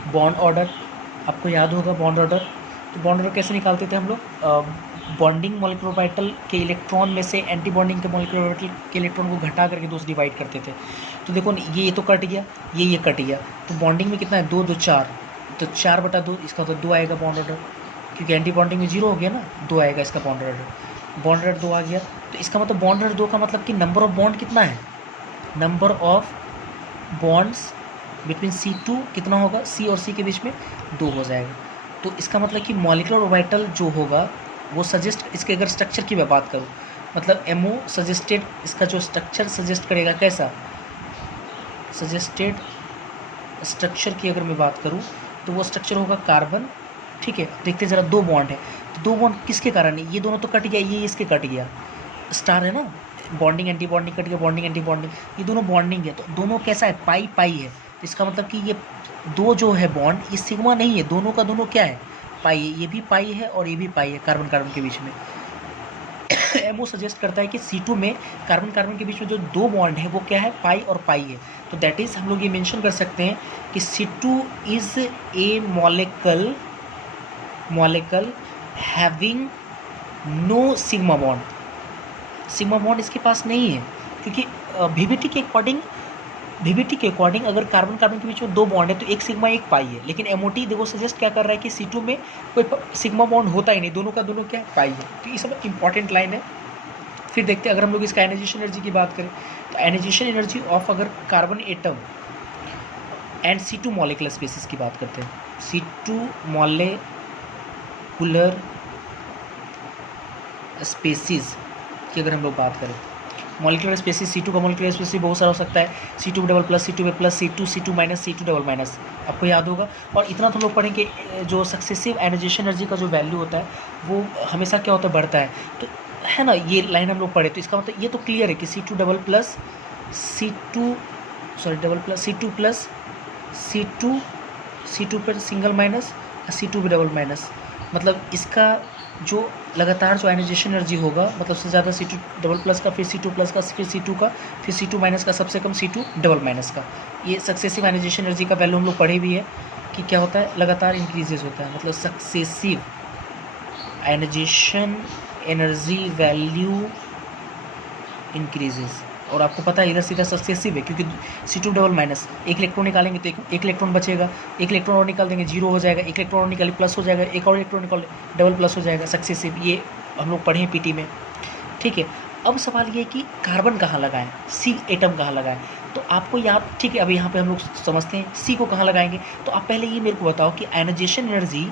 बॉन्ड ऑर्डर आपको याद होगा, बॉन्ड ऑर्डर, तो बॉन्ड ऑर्डर कैसे निकालते थे हम लोग, बॉन्डिंग मॉलिक्यूलर ऑर्बिटल के इलेक्ट्रॉन में से एंटी बॉन्डिंग के मॉलिक्यूलर ऑर्बिटल के इलेक्ट्रॉन को घटा करके 2 से डिवाइड करते थे। तो देखो ये तो कट गया, ये कट गया, तो बॉन्डिंग में कितना है, 2 2 4, तो 4/2, इसका तो 2 आएगा बॉन्ड ऑर्डर, क्योंकि एंटी बॉन्डिंग में 0 हो गया ना, 2 आएगा इसका बॉन्ड ऑर्डर। बॉन्ड ऑर्डर 2 आ गया, तो इसका मतलब बॉन्ड ऑर्डर 2 का मतलब कि नंबर ऑफ बॉन्ड कितना है, number of bonds between C2 कितना होगा, C और C के बीच में 2 हो जाएगा। तो इसका मतलब कि मॉलिक्यूलर ऑर्बिटल जो होगा वो सजेस्ट, इसके अगर स्ट्रक्चर की मैं बात करूँ, मतलब MO सजेस्टेड, इसका जो स्ट्रक्चर सजेस्ट करेगा कैसा, सजेस्टेड स्ट्रक्चर की अगर मैं बात करूँ तो वो स्ट्रक्चर होगा कार्बन। ठीक है, देखते ज़रा, 2 बॉन्ड है, तो 2 बॉन्ड किसके कारण है, ये दोनों तो कट गया, ये इसके कट गया, स्टार है ना, बॉन्डिंग एंटी बॉन्डिंग कट गया, बॉन्डिंग एंटी बॉन्डिंग, ये दोनों बॉन्डिंग है, तो दोनों कैसा है, पाई पाई है। तो इसका मतलब कि ये 2 जो है बॉन्ड, ये सिग्मा नहीं है, दोनों का दोनों क्या है, पाई है, ये भी पाई है और ये भी पाई है, कार्बन कार्बन के बीच में। MO सजेस्ट करता है कि C2 में कार्बन कार्बन के बीच में जो 2 बॉन्ड है वो क्या है, पाई और पाई है। तो दैट इज़ हम लोग ये मेंशन कर सकते हैं कि C2 is a molecule having no sigma bond. Sigma bond इसके पास नहीं है, क्योंकि वीबीटी के अकॉर्डिंग अगर कार्बन कार्बन के बीच में 2 बॉन्ड है तो एक सिग्मा एक पाई है, लेकिन एमओटी देखो सजेस्ट क्या कर रहा है कि C2 में कोई सिग्मा बॉन्ड होता ही नहीं, दोनों का दोनों क्या है, पाई है। तो ये सब इंपॉर्टेंट लाइन है। फिर देखते हैं अगर हम लोग इसका आयनाइजेशन एनर्जी की बात करें तो आयनाइजेशन एनर्जी ऑफ अगर carbon atom and C2 molecular species की बात करते हैं, C2 मॉलिकुलर स्पेसिस की अगर हम लोग बात करें, मॉलिकुलर स्पेसिस C2 का मॉलिकुलर स्पेसिस बहुत सारा हो सकता है, C2 double plus C2 plus C2 minus C2 double minus, आपको याद होगा। और इतना तो हम लोग पढ़ेंगे जो सक्सेसिव आयनाइजेशन एनर्जी का जो वैल्यू होता है वो हमेशा क्या होता है, बढ़ता है, तो है ना, ये लाइन हम लोग पढ़े। तो इसका मतलब ये तो क्लियर है कि C2 double plus C2 plus C2 पर सिंगल माइनस C2 पे डबल माइनस, मतलब इसका जो लगातार जो आयनाइजेशन एनर्जी होगा, मतलब सबसे ज़्यादा C2 डबल प्लस का, फिर C2 प्लस का, फिर C2 का, फिर C2 माइनस का, सबसे कम C2 डबल माइनस का। ये सक्सेसिव आयनाइजेशन एनर्जी का वैल्यू हम लोग पढ़े भी है कि क्या होता है, लगातार इंक्रीजेज होता है, मतलब successive ionisation energy value increases. और आपको पता है इधर सीधा सक्सेसिव है क्योंकि C2 डबल माइनस, एक इलेक्ट्रॉन निकालेंगे तो एक इलेक्ट्रॉन बचेगा, एक इलेक्ट्रॉन और निकाल देंगे जीरो हो जाएगा, एक इलेक्ट्रॉन और निकाले प्लस हो जाएगा, एक और इलेक्ट्रॉन निकाल डबल प्लस हो जाएगा, सक्सेसिव। ये हम लोग पढ़े हैं पीटी में, ठीक है। अब सवाल ये है कि कार्बन कहाँ लगाएं, C एटम कहाँ लगाएं, तो आपको याद, ठीक है, अभी यहाँ पे हम लोग समझते हैं C को कहाँ लगाएंगे। तो आप पहले ये मेरे को बताओ कि आयनाइजेशन एनर्जी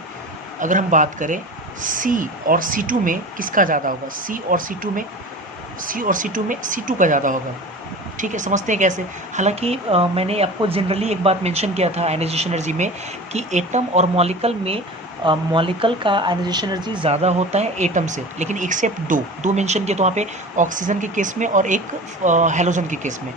अगर हम बात करें C और C2 में किसका ज़्यादा होगा, C और C2 में C2 का ज़्यादा होगा, ठीक है। समझते हैं कैसे। हालांकि मैंने आपको जनरली एक बात मेंशन किया था आयनाइजेशन एनर्जी में कि एटम और मॉलिक्यूल का आयनाइजेशन एनर्जी ज़्यादा होता है एटम से, लेकिन एक्सेप्ट दो मेंशन किए, तो वहाँ पे ऑक्सीजन के केस में और एक हेलोजन के केस में।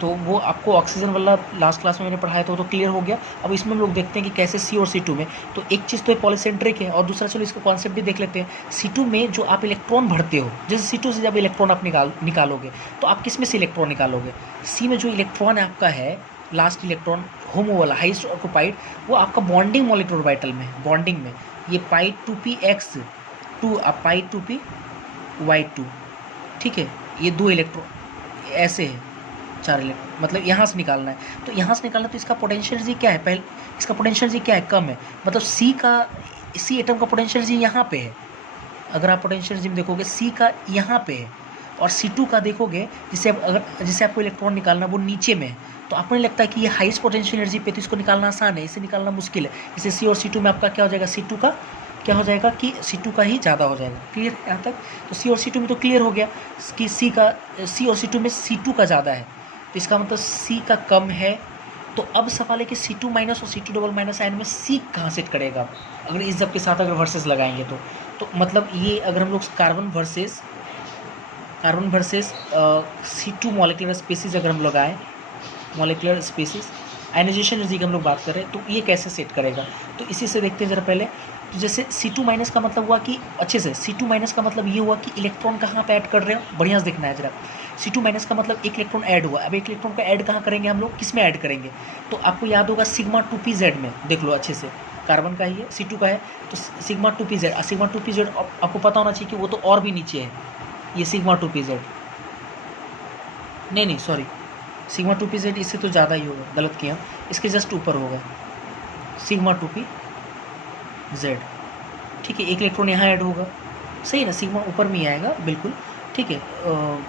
तो वो आपको ऑक्सीजन वाला लास्ट क्लास में मैंने पढ़ाया था, तो क्लियर हो गया। अब इसमें हम लोग देखते हैं कि कैसे C और C2 में, तो एक चीज़ तो पॉलीसेंट्रिक है और दूसरा चलो इसका कॉन्सेप्ट भी देख लेते हैं। C2 में जो आप इलेक्ट्रॉन भरते हो, जैसे C2 से जब इलेक्ट्रॉन आप निकालोगे तो आप किस में से इलेक्ट्रॉन निकालोगे, C में जो इलेक्ट्रॉन आपका है, लास्ट इलेक्ट्रॉन होमो वाला हाईएस्ट ऑक्यूपाइड, वो आपका बॉन्डिंग मॉलिक्यूलर ऑर्बिटल में, बॉन्डिंग में ये π2px2 π2py2, ठीक है। ये 2 इलेक्ट्रॉन ऐसे है, 4 इलेक्ट्रॉन, मतलब यहाँ से निकालना है। तो यहाँ से निकालना तो इसका पोटेंशियल एनर्जी क्या है, पहले इसका पोटेंशियल एनर्जी क्या है, कम है, मतलब C एटम का पोटेंशियल एनर्जी यहाँ पे है। अगर आप पोटेंशियल एनर्जी में देखोगे C का यहाँ पे है और C2 का देखोगे जिसे आपको इलेक्ट्रॉन निकालना वो नीचे में है, तो आपको नहीं लगता है कि ये हाईएस्ट पोटेंशियल एनर्जी पे, तो इसको निकालना आसान है, इसे निकालना मुश्किल है। जैसे C और C2 में आपका क्या हो जाएगा, C2 का क्या हो जाएगा कि C2 का ही ज़्यादा हो जाएगा। क्लियर है यहाँ तक। तो C और C2 में तो क्लियर हो गया कि C और C2 में C2 का ज़्यादा है, तो इसका मतलब C का कम है। तो अब सवाल है कि C2 माइनस और C2 डबल माइनस आयन में C कहाँ सेट करेगा, अगर इस जब के साथ अगर वर्सेस लगाएंगे तो मतलब ये अगर हम लोग carbon versus C2 molecular spaces अगर हम लगाएं, मॉलिक्यूलर स्पेसिस आयनाइजेशन एनर्जी की हम लोग बात करें तो ये कैसे सेट करेगा, तो इसी से देखते हैं ज़रा पहले। तो जैसे C2 माइनस का मतलब हुआ कि अच्छे से C2 माइनस का मतलब ये हुआ कि इलेक्ट्रॉन कहाँ पे ऐड कर रहे हो, बढ़िया से देखना है जरा। C2 माइनस का मतलब एक इलेक्ट्रॉन ऐड हुआ, अब एक इलेक्ट्रॉन का ऐड कहाँ करेंगे हम लोग, किस में ऐड करेंगे, तो आपको याद होगा सिग्मा 2pz में, देख लो अच्छे से, कार्बन का ही है, C2 का है, तो सिग्मा 2pz आपको पता होना चाहिए कि वो तो और भी नीचे है, ये सिग्मा 2pz, नहीं सॉरी, सिग्मा 2pz इससे तो ज़्यादा ही होगा, गलत किया, इसके जस्ट ऊपर होगा सिग्मा 2pz, ठीक है। एक इलेक्ट्रॉन यहाँ ऐड होगा, सही ना, सिग्मा ऊपर में ही आएगा बिल्कुल, ठीक है।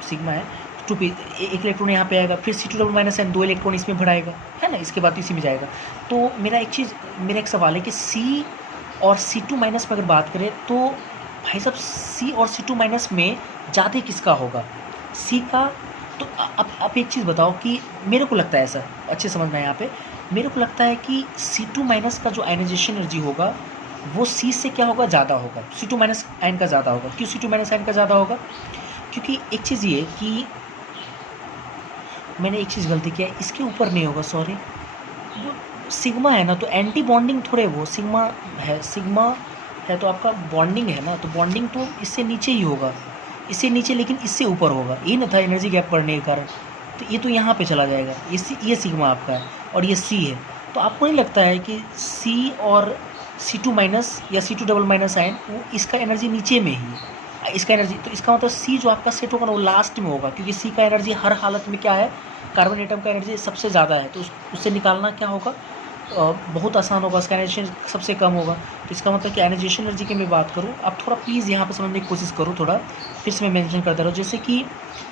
सिग्मा है 2p, एक इलेक्ट्रॉन यहाँ पे आएगा, फिर C2 double minus N 2 electron इसमें भराएगा, है ना, इसके बाद इसी में जाएगा। तो मेरा एक सवाल है कि C और C2 माइनस में अगर बात करें तो भाई साहब C और C2 माइनस में ज़्यादा किसका होगा, C का। तो आप एक चीज़ बताओ कि मेरे को लगता है ऐसा, अच्छे समझना है यहाँ पे, मेरे को लगता है कि C2 माइनस का जो आयनाइजेशन एनर्जी होगा वो C से क्या होगा, ज़्यादा होगा, C2 माइनस आयन का ज़्यादा होगा। क्यों C2 माइनस आयन का ज़्यादा होगा, क्योंकि एक चीज़ ये कि मैंने एक चीज़ गलती किया, इसके ऊपर नहीं होगा, सॉरी, वो सिग्मा है ना, तो एंटी बॉन्डिंग थोड़े, वो सिग्मा है तो आपका बॉन्डिंग है ना, तो बॉन्डिंग तो इससे नीचे ही होगा, इससे नीचे, लेकिन इससे ऊपर होगा, ये ना था एनर्जी गैप बढ़ने के कारण, तो ये तो यहाँ पे चला जाएगा, ये सिग्मा आपका है और ये C है। तो आपको नहीं लगता है कि C और C2 माइनस या C2 डबल माइनस आयन वो इसका एनर्जी नीचे में ही है, इसका एनर्जी, तो इसका मतलब सी जो आपका सेट होगा ना वो लास्ट में होगा, क्योंकि सी का एनर्जी हर हालत में क्या है, कार्बन एटम का एनर्जी सबसे ज़्यादा है, तो उससे निकालना क्या होगा, बहुत आसान होगा, उसका आयनाइजेशन सबसे कम होगा। तो इसका मतलब कि आयनाइजेशन एनर्जी की मैं बात करूँ, आप थोड़ा प्लीज़ यहाँ पे समझने की कोशिश करो, थोड़ा फिर से मैं मेंशन करता रहूँ। जैसे कि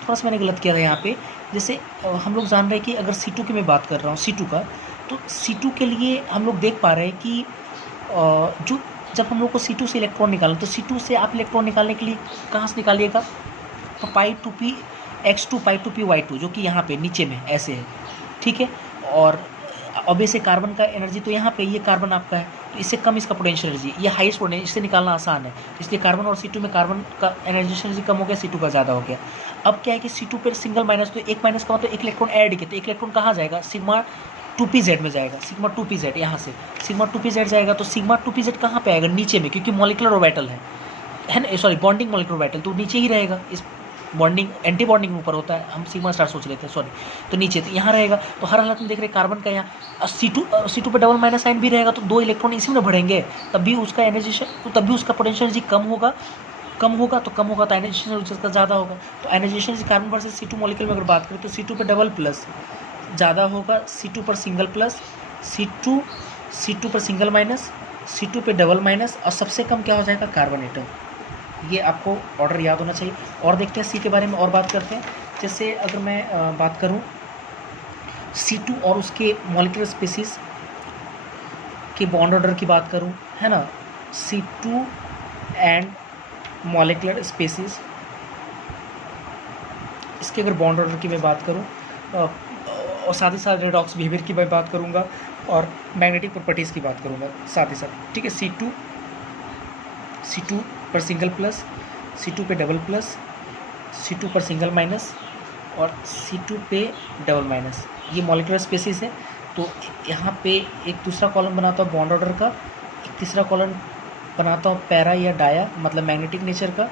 थोड़ा सा मैंने गलत किया था यहाँ पे, जैसे हम लोग जान रहे हैं कि अगर C2 की मैं बात कर रहा हूँ, C2 का, तो C2 के लिए हम लोग देख पा रहे हैं कि जो जब हम लोग को C2 से इलेक्ट्रॉन निकालना, तो C2 से आप इलेक्ट्रॉन निकालने के लिए कहाँ से निकालिएगा, तो π2p x2 π2p y2, जो कि यहाँ पे नीचे में ऐसे है, ठीक है। और ऑब्वियसली कार्बन का एनर्जी तो यहाँ पे, ये कार्बन आपका है, तो इससे कम इसका पोटेंशियल एनर्जी, ये हाईएस्ट पोटेंशियल, इससे निकालना आसान है, तो इसलिए कार्बन और C2 में कार्बन का एनर्जी एनर्जी कम हो गया, C2 का ज़्यादा हो गया। अब क्या है कि C2 पर सिंगल माइनस, तो एक माइनस का मतलब एक इलेक्ट्रॉन ऐड किया, तो एक इलेक्ट्रॉन कहाँ जाएगा, सिग्मा 2pz में जाएगा, सिग्मा 2pz, यहाँ से सिग्मा 2pz जाएगा, तो सिग्मा 2pz कहाँ पे आएगा, नीचे में, क्योंकि मॉलिक्यूलर ऑर्बिटल है ना, सॉरी बॉन्डिंग मॉलिक्यूलर ऑर्बिटल, तो नीचे ही रहेगा, इस बॉन्डिंग एंटी बॉन्डिंग ऊपर होता है, हम सिग्मा स्टार सोच लेते हैं, सॉरी, तो नीचे, तो यहाँ रहेगा। तो हर हालत में देख रहे हैं कार्बन का यहाँ C2 पे डबल माइनस साइन भी रहेगा, तो 2 इलेक्ट्रॉन इसी में बढ़ेंगे, तब भी उसका एनर्जी, तब भी उसका पोटेंशियल एनर्जी कम होगा, तो आयनाइजेशन उसका ज़्यादा होगा। तो ionization carbon versus C2 molecule में अगर बात करें, तो C2 पे डबल प्लस ज़्यादा होगा, C2 पर सिंगल प्लस, C2 पर सिंगल माइनस, C2 पे डबल माइनस, और सबसे कम क्या हो जाएगा, कार्बन एटम। ये आपको ऑर्डर याद होना चाहिए। और देखते हैं सी के बारे में और बात करते हैं। जैसे अगर मैं बात करूं C2 और उसके मॉलिक्यूलर स्पीसीज के बॉन्ड ऑर्डर की बात करूं, है ना, C2 एंड मॉलिक्यूलर स्पीसीज, इसके अगर बॉन्ड ऑर्डर की मैं बात करूं, और साथ ही साथ रेडॉक्स बिहेवियर की मैं बात करूंगा, और मैग्नेटिक प्रॉपर्टीज़ की बात करूंगा साथ ही साथ, ठीक है। C2 पर सिंगल प्लस, C2 पे डबल प्लस, C2 पर सिंगल माइनस, और C2 पे डबल माइनस, ये मॉलिक्यूलर स्पेसिस है। तो यहाँ पे एक दूसरा कॉलम बनाता हूँ बॉन्ड ऑर्डर का, एक तीसरा कॉलम बनाता हूँ पैरा या डाया मतलब मैग्नेटिक नेचर का,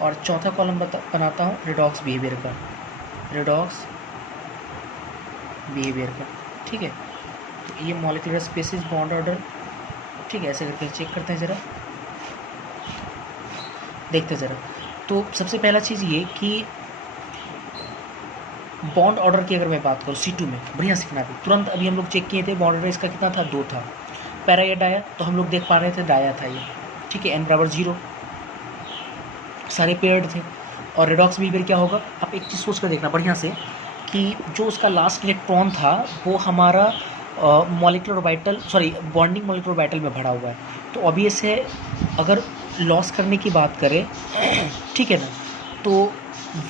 और चौथा कॉलम बनाता हूँ रिडॉक्स बिहेवियर का, ठीक है। तो ये मॉलिक्यूलर स्पेसिस बॉन्ड ऑर्डर, ठीक है, ऐसे करके चेक करते हैं ज़रा, देखते ज़रा। तो सबसे पहला चीज़ ये कि बॉन्ड ऑर्डर की अगर मैं बात करूँ C2 में, बढ़िया सीखना भी, तुरंत अभी हम लोग चेक किए थे बॉन्ड ऑर्डर इसका कितना था, 2 था। पैरा या डाया, तो हम लोग देख पा रहे थे डाया था ये, ठीक है, n बराबर 0, सारे पेयर्ड थे। और रेडॉक्स बिहेवियर क्या होगा, आप एक चीज़ सोच कर देखना बढ़िया से, कि जो उसका लास्ट इलेक्ट्रॉन था वो हमारा molecular orbital, sorry bonding molecular orbital में भरा हुआ है। तो ऑब्वियस है अगर लॉस करने की बात करें ठीक है ना, तो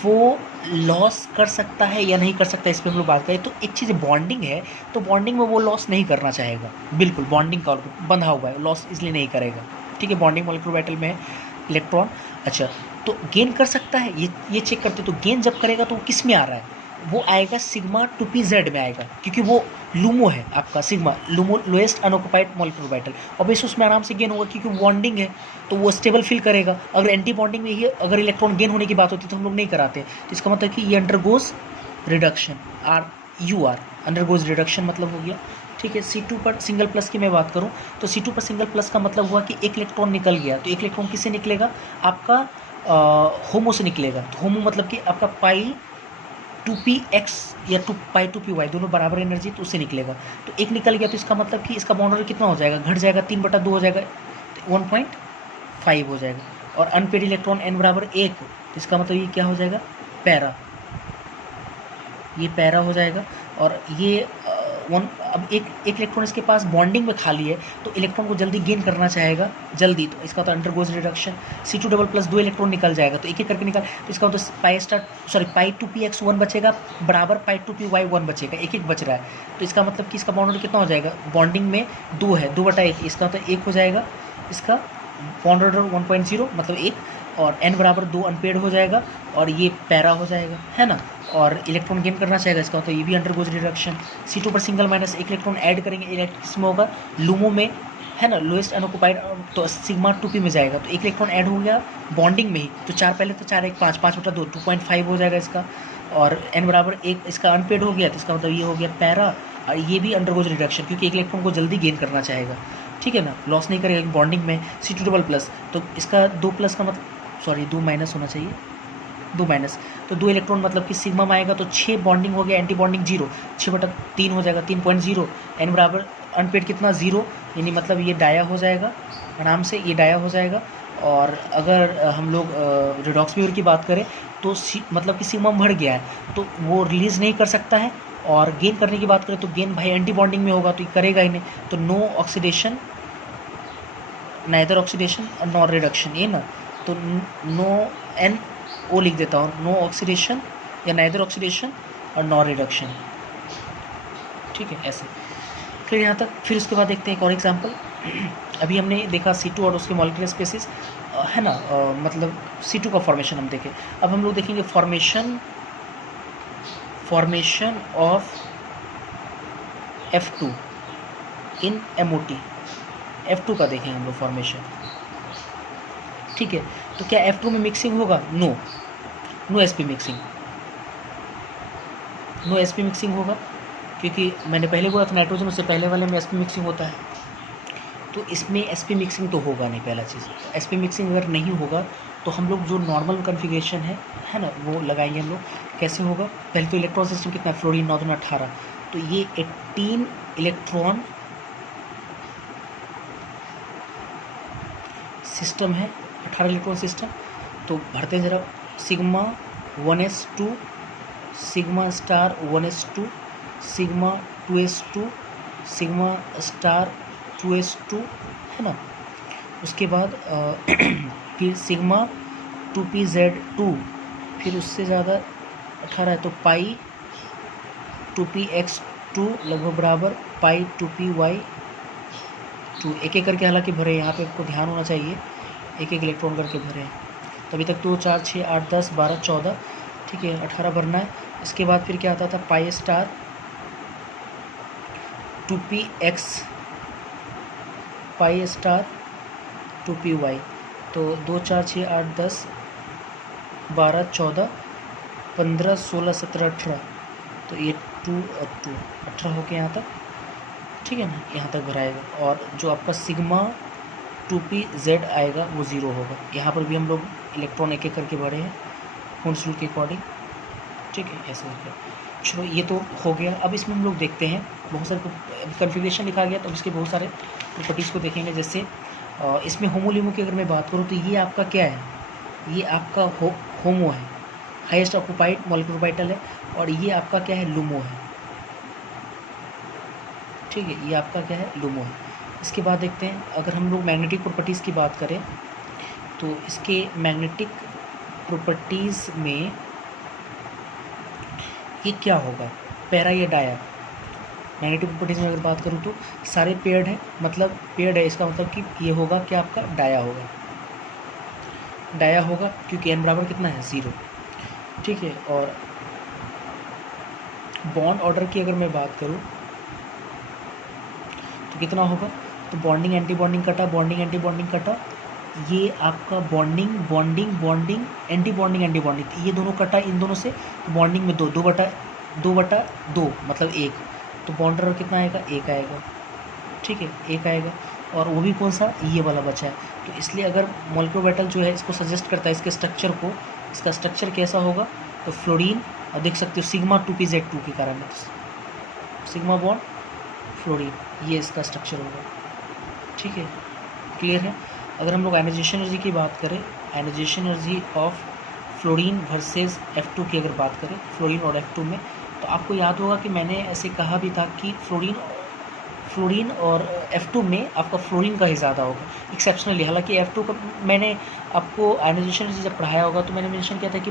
वो लॉस कर सकता है या नहीं कर सकता, इस पर हम लोग बात करें। तो एक चीज़ बॉन्डिंग है, तो बॉन्डिंग में वो लॉस नहीं करना चाहेगा, बिल्कुल बॉन्डिंग का बंधा हुआ है, लॉस इसलिए नहीं करेगा, ठीक है। बॉन्डिंग मॉलिक्यूलर ऑर्बिटल में है इलेक्ट्रॉन, अच्छा, तो गेन कर सकता है, ये चेक करते। तो गेन जब करेगा तो वो किस में आ रहा है, वो आएगा सिग्मा 2pz में आएगा, क्योंकि वो लूमो है आपका, sigma LUMO lowest unoccupied molecular orbital, और बेस उसमें आराम से गेन होगा क्योंकि बॉन्डिंग है, तो वो स्टेबल फील करेगा। अगर एंटी बॉन्डिंग में ही अगर इलेक्ट्रॉन गेन होने की बात होती तो हम लोग नहीं कराते, तो इसका मतलब कि ये अंडरगोज रिडक्शन, अंडरगोज रिडक्शन मतलब हो गया, ठीक है। C2 पर सिंगल प्लस की मैं बात करूं, तो C2 पर सिंगल प्लस का मतलब हुआ कि एक इलेक्ट्रॉन निकल गया, तो एक इलेक्ट्रॉन किससे निकलेगा, आपका होमो से निकलेगा। तो होमो मतलब कि आपका π2px या π2py दोनों बराबर एनर्जी, तो उससे निकलेगा। तो एक निकल गया, तो इसका मतलब कि इसका बॉन्ड ऑर्डर कितना हो जाएगा, घट जाएगा, 3/2 हो जाएगा, 1.5 हो जाएगा। और अनपेड इलेक्ट्रॉन n बराबर 1, तो इसका मतलब ये क्या हो जाएगा, पैरा, ये पैरा हो जाएगा। और ये अब एक इलेक्ट्रॉन इसके पास बॉन्डिंग में खाली है, तो इलेक्ट्रॉन को जल्दी गेन करना चाहेगा, जल्दी, तो इसका तो undergoes reduction. C2 double plus 2 electron निकल जाएगा, तो एक एक करके निकल, तो इसका तो π2px 1 बचेगा, बराबर π2py 1 बचेगा, एक एक बच रहा है। तो इसका मतलब कि इसका बॉन्ड कितना हो जाएगा, बॉन्डिंग में 2 है, 2/1, इसका तो 1 हो जाएगा, इसका बॉन्ड ऑर्डर 1.0 मतलब 1, और n बराबर 2 अनपेड हो जाएगा, और ये पैरा हो जाएगा, है ना। और इलेक्ट्रॉन गेन करना चाहेगा इसका, तो ये भी अंडरगोज रिडक्शन। C2 पर सिंगल माइनस, एक इलेक्ट्रॉन ऐड करेंगे, इसमें होगा लूमो में, है ना, लोएस्ट अनऑक्युपाइड, तो सिग्मा 2p में जाएगा, तो एक इलेक्ट्रॉन ऐड हो गया बॉन्डिंग में ही, तो 4 पहले तो 4 1 5 5/2 2.5 हो जाएगा इसका, और n बराबर 1 इसका अनपेड हो गया, तो इसका मतलब ये हो गया पैरा, और ये भी अंडरगोज रिडक्शन, क्योंकि एक इलेक्ट्रॉन को जल्दी गेन करना चाहेगा, ठीक है ना, लॉस नहीं करेगा बॉन्डिंग में। C2 डबल प्लस, तो इसका 2 प्लस का मतलब सॉरी 2 माइनस होना चाहिए, 2 माइनस, तो 2 इलेक्ट्रॉन मतलब कि सिग्मा में आएगा तो 6 बॉन्डिंग हो गया, एंटी बॉन्डिंग 0, 6/3 हो जाएगा, 3.0, एन बराबर अनपेड कितना 0, यानी मतलब ये डाया हो जाएगा आराम से, ये डाया हो जाएगा। और अगर हम लोग रिडॉक्स बिहेवियर की बात करें तो मतलब कि सिग्मा बढ़ गया है तो वो रिलीज़ नहीं कर सकता है। और गेन करने की बात करें तो गेन भाई एंटी बॉन्डिंग में होगा तो ये करेगा ही नहीं, तो नो ऑक्सीडेशन, नाइदर ऑक्सीडेशन और नॉर रिडक्शन, ये ना, तो नो एन ओ लिख देता हूँ, नो ऑक्सीडेशन या नाइदर ऑक्सीडेशन और नॉर रिडक्शन, ठीक है ऐसे। फिर यहाँ तक, फिर उसके बाद देखते हैं एक और एग्जांपल। अभी हमने देखा C2 और उसके मॉलिक्यूलर स्पेसिस है ना, मतलब C2 का फॉर्मेशन हम देखें। अब हम लोग देखेंगे formation of F2 in MOT, F2 का देखें हम लोग फॉर्मेशन, ठीक है। तो क्या F2 में मिक्सिंग होगा? No sp mixing, no sp mixing होगा, क्योंकि मैंने पहले बोला था नाइट्रोजन उससे पहले वाले में sp मिक्सिंग होता है, तो इसमें sp मिक्सिंग तो होगा नहीं पहला चीज़। तो sp मिक्सिंग अगर नहीं होगा तो हम लोग जो नॉर्मल कन्फिग्रेशन है ना वो लगाएंगे हम लोग। कैसे होगा? पहले तो इलेक्ट्रॉन सिस्टम कितना है, फ्लोरीन 9 × 18, तो ये 18 इलेक्ट्रॉन सिस्टम है, 18 इलेक्ट्रॉन सिस्टम। तो भरते हैं जरा, sigma 1s2, sigma star 1s2, sigma 2s2, sigma star 2s2, है ना। उसके बाद फिर सिग्मा 2pz2, फिर उससे ज़्यादा 18 है तो पाई 2px2 लगभग बराबर पाई 2py2, एक एक करके हालांकि भरे, यहाँ पे आपको ध्यान होना चाहिए, एक एक इलेक्ट्रॉन करके भरे हैं। तभी तक 2 4 6 8 10 12 14, ठीक है 18 भरना है। इसके बाद फिर क्या आता था, pi star 2px, pi star 2py, तो 2 4 6 8 10 12 14 15 16 17 18, तो ये 2 और 2 18 हो गया यहाँ तक, ठीक है ना, यहाँ तक भराएगा। और जो आपका सिग्मा 2pz आएगा वो 0 होगा। यहाँ पर भी हम लोग इलेक्ट्रॉन एक एक करके भरे हैं कॉन्स्टिट्यूट के अकॉर्डिंग, ठीक है ऐसे करके। चलो ये तो हो गया। अब इसमें हम लोग देखते हैं बहुत सारे कन्फिग्रेशन लिखा गया, तो इसके बहुत सारे प्रॉपर्टीज़ को देखेंगे। जैसे इसमें होमोलिमो की अगर मैं बात करूँ तो ये आपका क्या है, ये आपका होमो है, हाईएस्ट ऑक्यूपाइड मॉलिक्यूलर ऑर्बिटल है, और ये आपका क्या है, लुमो है, ठीक है, ये आपका क्या है, लुमो है। इसके बाद देखते हैं अगर हम लोग मैग्नेटिक प्रॉपर्टीज़ की बात करें तो इसके मैग्नेटिक प्रॉपर्टीज़ में ये क्या होगा, पैरा या डाया। मैग्नेटिक प्रॉपर्टीज़ में अगर बात करूँ तो सारे पेयर्ड है, मतलब पेयर्ड है, इसका मतलब कि ये होगा कि आपका डाया होगा, डाया होगा क्योंकि n बराबर कितना है 0, ठीक है। और बॉन्ड ऑर्डर की अगर मैं बात करूँ तो कितना होगा, तो बॉन्डिंग एंटी बॉन्डिंग कटा, बॉन्डिंग एंटी बॉन्डिंग कटा, ये आपका bonding bonding bonding anti bonding anti bonding, ये दोनों कटा इन दोनों से, बॉन्डिंग में 2 2/2 मतलब 1, तो बॉन्ड ऑर्डर कितना आएगा, 1 आएगा, ठीक है 1 आएगा। और वो भी कौन सा, ये वाला बचा है। तो इसलिए अगर मॉलिक्यूलर ऑर्बिटल जो है इसको सजेस्ट करता है इसके स्ट्रक्चर को, इसका स्ट्रक्चर कैसा होगा, तो फ्लोरीन, और देख सकते हो सिग्मा 2pz2 के कारण है, सिग्मा बॉन्ड फ्लोरीन, ये इसका स्ट्रक्चर होगा, ठीक है क्लियर है। अगर हम लोग आयनाइजेशन एनर्जी की बात करें, ionisation energy of fluorine versus F2 की अगर बात करें, फ्लोरीन और F2 में, तो आपको याद होगा कि मैंने ऐसे कहा भी था कि फ्लोरीन और F2 में आपका फ्लोरीन का ही ज़्यादा होगा एक्सेप्शनली। हालांकि F2 का मैंने आपको आयनाइजेशन एनर्जी जब पढ़ाया होगा तो मैंने मेंशन किया था कि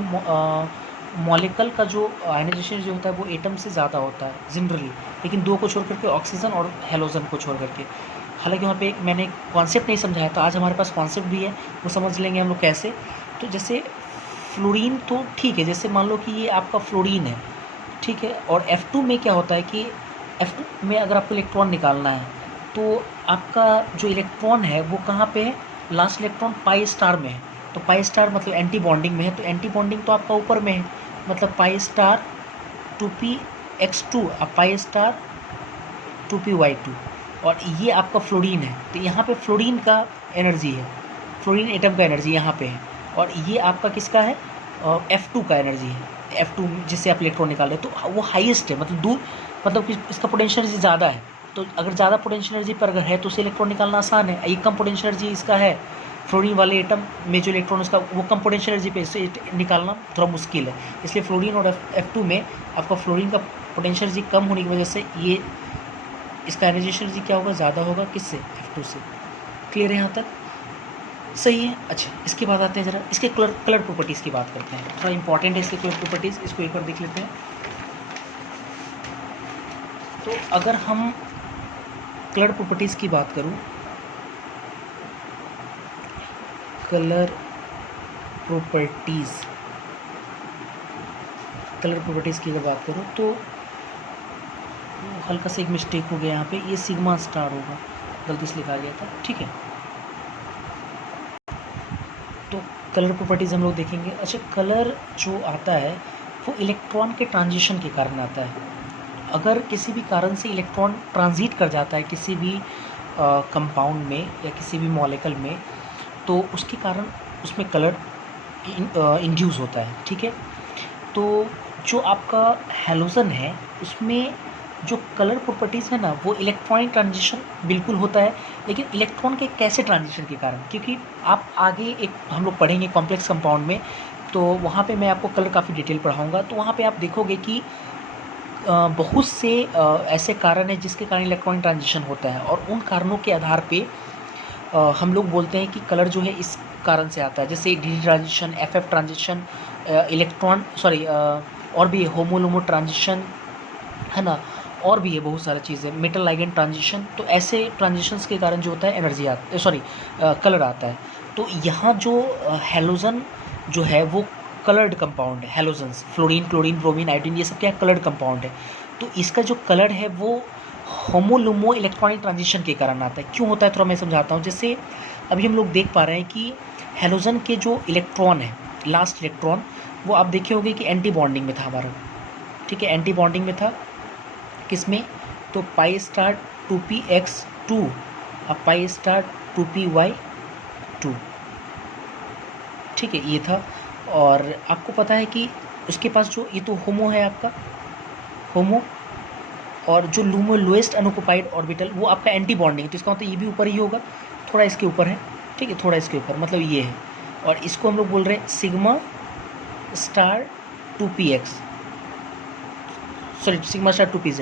मॉलिक्यूल का जो आयनाइजेशन जो होता है वो एटम से ज़्यादा होता है जनरली, लेकिन 2 को छोड़ करके, ऑक्सीजन और हेलोजन को छोड़ करके। हालांकि वहाँ पे मैंने कॉन्सेप्ट नहीं समझाया, तो आज हमारे पास कॉन्सेप्ट भी है, वो समझ लेंगे हम लोग कैसे। तो जैसे फ्लोरीन तो ठीक है, जैसे मान लो कि ये आपका फ्लोरीन है, ठीक है, और F2 में क्या होता है कि F2 में अगर आपको इलेक्ट्रॉन निकालना है तो आपका जो इलेक्ट्रॉन है वो कहाँ पे है, लास्ट इलेक्ट्रॉन पाई स्टार में है, तो पाई स्टार मतलब एंटी बॉन्डिंग में है, तो एंटी बॉन्डिंग तो आपका ऊपर में है, मतलब पाई स्टार 2px2 और पाई स्टार 2py2, और ये आपका फ्लोरीन है। तो यहाँ पे फ्लोरीन का एनर्जी है, फ्लोरीन एटम का एनर्जी यहाँ पे है, और ये आपका किसका है, F2 का एनर्जी है, F2 जिससे आप इलेक्ट्रॉन निकाल रहे हो, तो वो हाईएस्ट है, मतलब दूर, मतलब कि इसका पोटेंशियल एनर्जी ज़्यादा है। तो अगर ज़्यादा पोटेंशियल एनर्जी पर अगर है तो उसे इलेक्ट्रॉन निकालना आसान है। ये कम पोटेंशियल एनर्जी इसका है, फ्लोरीन वाले एटम में जो इलेक्ट्रॉन उसका वो कम पोटेंशियल एनर्जी पे इसे निकालना थोड़ा मुश्किल है। इसलिए फ्लोरीन और F2 में आपका फ्लोरीन का पोटेंशियल एनर्जी कम होने की वजह से ये इसका एनर्जेशन एनर्जी क्या होगा, ज़्यादा होगा किससे, F2 से। क्लियर है यहाँ तक, सही है। अच्छा, इसके बाद आते हैं ज़रा इसके कलर प्रॉपर्टीज़ की बात करते हैं, थोड़ा इंपॉर्टेंट है इसके कलर प्रॉपर्टीज़, इसको एक बार देख लेते हैं। तो अगर हम कलर प्रॉपर्टीज़ की बात करूँ, कलर प्रॉपर्टीज़ की अगर बात करूँ तो हल्का सा एक मिस्टेक हो गया यहाँ पे, ये सिग्मा स्टार होगा, गलती से लिखा गया था, ठीक है। तो कलर प्रॉपर्टीज़ हम लोग देखेंगे। अच्छा, कलर जो आता है वो इलेक्ट्रॉन के ट्रांजिशन के कारण आता है। अगर किसी भी कारण से इलेक्ट्रॉन ट्रांजिट कर जाता है किसी भी कंपाउंड में या किसी भी मॉलिक्यूल में, तो उसके कारण उसमें कलर इंड्यूस होता है, ठीक है। तो जो आपका हैलोजन है उसमें जो कलर प्रॉपर्टीज़ है ना, वो इलेक्ट्रॉनिक ट्रांजिशन बिल्कुल होता है, लेकिन इलेक्ट्रॉन के कैसे ट्रांजिशन के कारण, क्योंकि आप आगे एक हम लोग पढ़ेंगे कॉम्प्लेक्स कंपाउंड में, तो वहाँ पे मैं आपको कलर काफ़ी डिटेल पढ़ाऊँगा। तो वहाँ पे आप देखोगे कि बहुत से ऐसे कारण हैं जिसके कारण इलेक्ट्रॉनिक ट्रांजिशन होता है, और उन कारणों के आधार पे हम लोग बोलते हैं कि कलर जो है इस कारण से आता है। जैसे डी ट्रांजिशन, FF ट्रांजिशन, और भी होमो-लुमो ट्रांजिशन है ना, और भी है बहुत सारी चीज़ें, मेटल लाइगेंड ट्रांजिशन। तो ऐसे ट्रांजिशंस के कारण जो होता है कलर आता है। तो यहाँ जो हैलोजन जो है वो कलर्ड कंपाउंड है। Halogens, fluorine, chlorine, bromine, iodine, ये सब क्या कलर्ड कंपाउंड है। तो इसका जो कलर है वो होमो-लुमो इलेक्ट्रॉनिक ट्रांजिशन के कारण आता है। क्यों होता है थोड़ा मैं समझाता हूँ। जैसे अभी हम लोग देख पा रहे हैं कि हैलोजन के जो इलेक्ट्रॉन है, लास्ट इलेक्ट्रॉन, वो आप देखे होंगे कि एंटी बॉन्डिंग में था हमारा, ठीक है, एंटी बॉन्डिंग में था किसमें, तो पाई स्टार 2px2 और पाई स्टार 2py2, ठीक है, ये था। और आपको पता है कि उसके पास जो ये तो होमो है आपका, होमो, और जो लूमो लोएस्ट अनऑक्युपाइड ऑर्बिटल वो आपका एंटी बॉन्डिंग, तो इसका मतलब ये भी ऊपर ही होगा, थोड़ा इसके ऊपर है, ठीक है, थोड़ा इसके ऊपर, मतलब ये है। और इसको हम लोग बोल रहे हैं sigma star 2px, sigma star 2pz,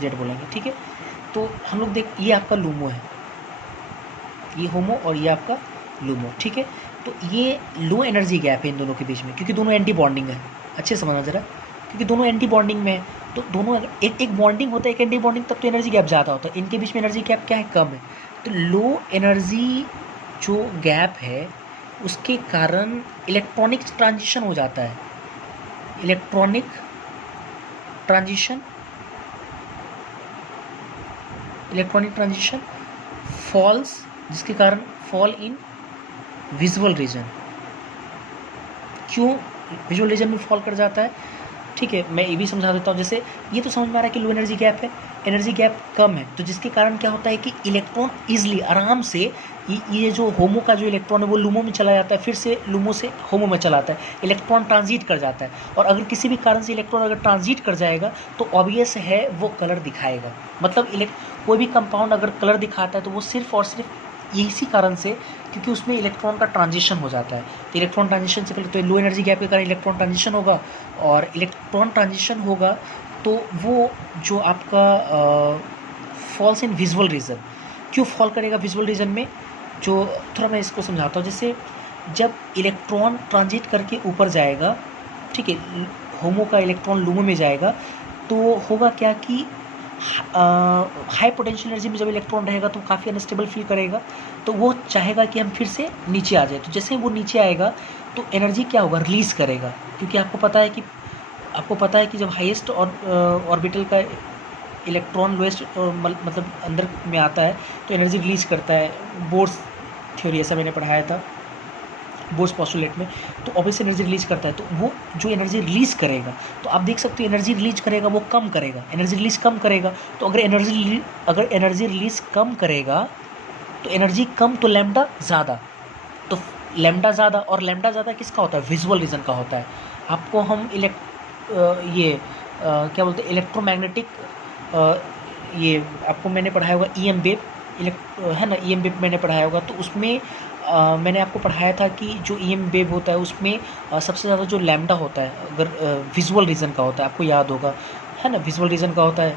Z बोलेंगे, ठीक है। तो हम लोग देख, ये आपका लूमो है, ये होमो और ये आपका लूमो, ठीक है। तो ये लो एनर्जी गैप है इन दोनों के बीच में, क्योंकि दोनों एंटी बॉन्डिंग है, अच्छे समझना ज़रा, क्योंकि दोनों एंटी बॉन्डिंग में है। तो दोनों एक बॉन्डिंग होता है, एक एंटी बॉन्डिंग, तब तो एनर्जी गैप ज़्यादा होता है। इनके बीच में एनर्जी गैप क्या है, कम है। तो लो एनर्जी जो गैप है उसके कारण इलेक्ट्रॉनिक ट्रांजिशन हो जाता है, इलेक्ट्रॉनिक ट्रांजिशन फॉल्स, जिसके कारण फॉल इन विजुअल रीजन। क्यों विजुअल रीजन में फॉल कर जाता है, ठीक है, मैं ये भी समझा देता हूँ। जैसे ये तो समझ में आ रहा है कि लो एनर्जी गैप है, एनर्जी गैप कम है, तो जिसके कारण क्या होता है कि इलेक्ट्रॉन ईजिली, आराम से, ये जो होमो का जो इलेक्ट्रॉन है वो लूमो में चला जाता है, फिर से लूमो से होमो में चला आता है, इलेक्ट्रॉन ट्रांजिट कर जाता है। और अगर किसी भी कारण से इलेक्ट्रॉन अगर ट्रांजिट कर जाएगा तो ऑब्वियस है वो कलर दिखाएगा। मतलब कोई भी कंपाउंड अगर कलर दिखाता है तो वो सिर्फ और सिर्फ इसी कारण से, क्योंकि उसमें इलेक्ट्रॉन का ट्रांजिशन हो जाता है। तो इलेक्ट्रॉन ट्रांजिशन से पहले तो लो एनर्जी गैप के कारण इलेक्ट्रॉन ट्रांजिशन होगा, और इलेक्ट्रॉन ट्रांजिशन होगा तो वो जो आपका फॉल्स इन विजुअल रीजन, क्यों फॉल करेगा विजुअल रीजन में, जो थोड़ा मैं इसको समझाता हूँ। जैसे जब इलेक्ट्रॉन ट्रांजिट करके ऊपर जाएगा, ठीक है, होमो का इलेक्ट्रॉन लूमो में जाएगा, तो होगा क्या कि हाई पोटेंशियल एनर्जी में जब इलेक्ट्रॉन रहेगा तो काफ़ी अनस्टेबल फील करेगा, तो वो चाहेगा कि हम फिर से नीचे आ जाए। तो जैसे वो नीचे आएगा तो एनर्जी क्या होगा, रिलीज़ करेगा, क्योंकि आपको पता है कि जब हाईएस्ट ऑर्बिटल का इलेक्ट्रॉन लोएस्ट मतलब अंदर में आता है तो एनर्जी रिलीज़ करता है। बोर्स थ्योरी ऐसा मैंने पढ़ाया था बोर्स पोस्टुलेट में, तो ऑब्वियसली एनर्जी रिलीज़ करता है। तो वो जो एनर्जी रिलीज़ करेगा, तो आप देख सकते हो एनर्जी रिलीज़ करेगा वो कम करेगा, एनर्जी रिलीज़ कम करेगा। तो अगर एनर्जी रिलीज़ कम करेगा तो एनर्जी कम तो लैम्डा ज़्यादा, तो लैम्डा ज़्यादा, और लैम्डा ज़्यादा किसका होता है? विजुअल रीजन का होता है। आपको हम क्या बोलते हैं, इलेक्ट्रोमैग्नेटिक, ये आपको मैंने पढ़ाया होगा ईएम वेव, है ना, ईएम वेव मैंने पढ़ाया होगा। तो उसमें मैंने आपको पढ़ाया था कि जो ईएम वेव होता है उसमें सबसे ज़्यादा जो लैम्डा होता है, अगर विजुअल रीजन का होता है, आपको याद होगा, है ना, विजुअल रीजन का होता है,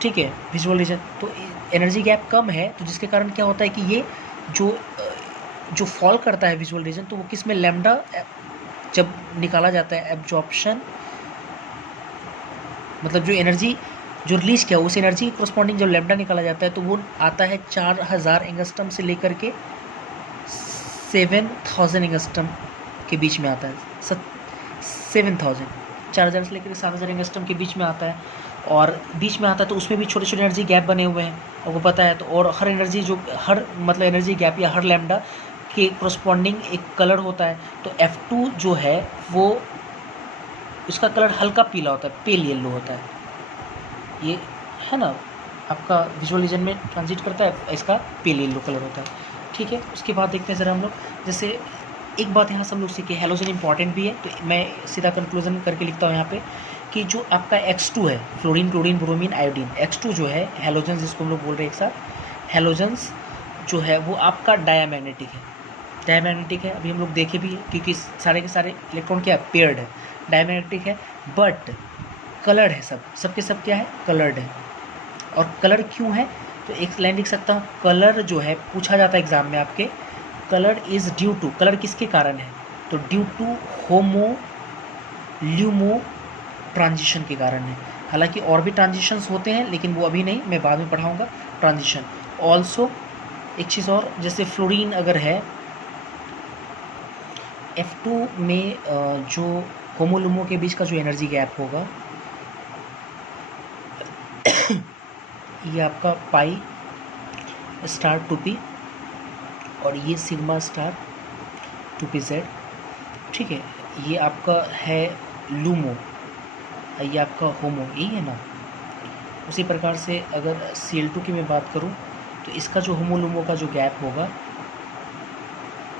ठीक है, विजुअल रीजन। तो एनर्जी गैप कम है, तो जिसके कारण क्या होता है कि ये जो फॉल करता है विजुअल रीजन, तो वो किस में, लैम्डा जब निकाला जाता है, एब्जॉर्प्शन, मतलब जो एनर्जी जो रिलीज किया उस एनर्जी के करस्पॉन्डिंग जब लैम्डा निकाला जाता है तो वो आता है 4000 एंगस्ट्रम से लेकर के 7000 एंगस्ट्रम के बीच में आता है। 7000, 4000 से लेकर 7000 एंगस्ट्रम के बीच में आता है, और बीच में आता है तो उसमें भी छोटे छोटे एनर्जी गैप बने हुए हैं, आपको पता है। तो और हर एनर्जी जो हर मतलब एनर्जी गैप या हर लैम्डा के करस्पॉन्डिंग एक कलर होता है। तो F2 जो है वो इसका कलर हल्का पीला होता है, पेल येलो होता है, ये है ना, आपका विजुअल रीजन में ट्रांजिट करता है, इसका पेल येलो कलर होता है, ठीक है। उसके बाद देखते हैं ज़रा हम लोग, जैसे एक बात यहाँ सब लोग सीखे, हैलोजन इंपॉर्टेंट भी है, तो मैं सीधा कंक्लूजन करके लिखता हूँ यहाँ पे कि जो आपका X2 है, fluorine, chlorine, bromine, iodine, X2 जो है हैलोजन जिसको हम लोग बोल रहे हैं एक साथ, हैलोजन्स जो है वो आपका डायामैग्नेटिक है, डायमैग्नेटिक है। अभी हम लोग देखे भी क्योंकि सारे के सारे इलेक्ट्रॉन क्या पेयर्ड है, डायमैग्नेटिक है, बट कलर्ड है, सबके सब क्या है, कलर्ड है। और कलर क्यों है, तो एक लाइन लिख सकता हूँ, कलर जो है पूछा जाता है एग्जाम में आपके, colour is due to, colour किसके कारण है, तो due to HOMO LUMO transition के कारण है। हालांकि और भी ट्रांजिशंस होते हैं लेकिन वो अभी नहीं, मैं बाद में पढ़ाऊँगा ट्रांजिशन। ऑल्सो एक चीज़ और, जैसे फ्लोरीन अगर है F2 में जो होमोलुमो के बीच का जो एनर्जी गैप होगा ये आपका पाई स्टार 2p और ये सिग्मा स्टार 2pz, ठीक है। ये आपका है लूमो, ये आपका होमो, यही है ना। उसी प्रकार से अगर Cl2 की मैं बात करूं तो इसका जो होमोलुमो का जो गैप होगा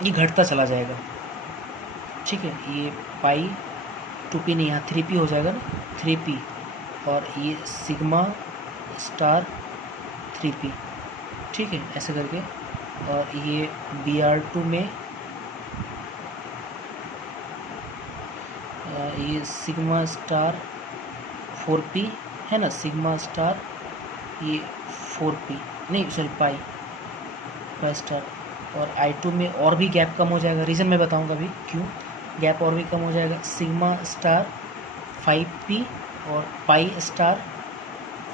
ये घटता चला जाएगा, ठीक है। ये पाई 2p नहीं, यहाँ 3p हो जाएगा ना, 3p, और ये सिग्मा स्टार 3p, ठीक है, ऐसे करके। और ये Br2 में ये सिग्मा स्टार 4p है ना, सिग्मा स्टार ये 4p नहीं सॉरी पाई स्टार। और I2 में और भी गैप कम हो जाएगा, रीज़न मैं बताऊंगा अभी क्यों गैप और भी कम हो जाएगा, सिग्मा स्टार 5p और पाई स्टार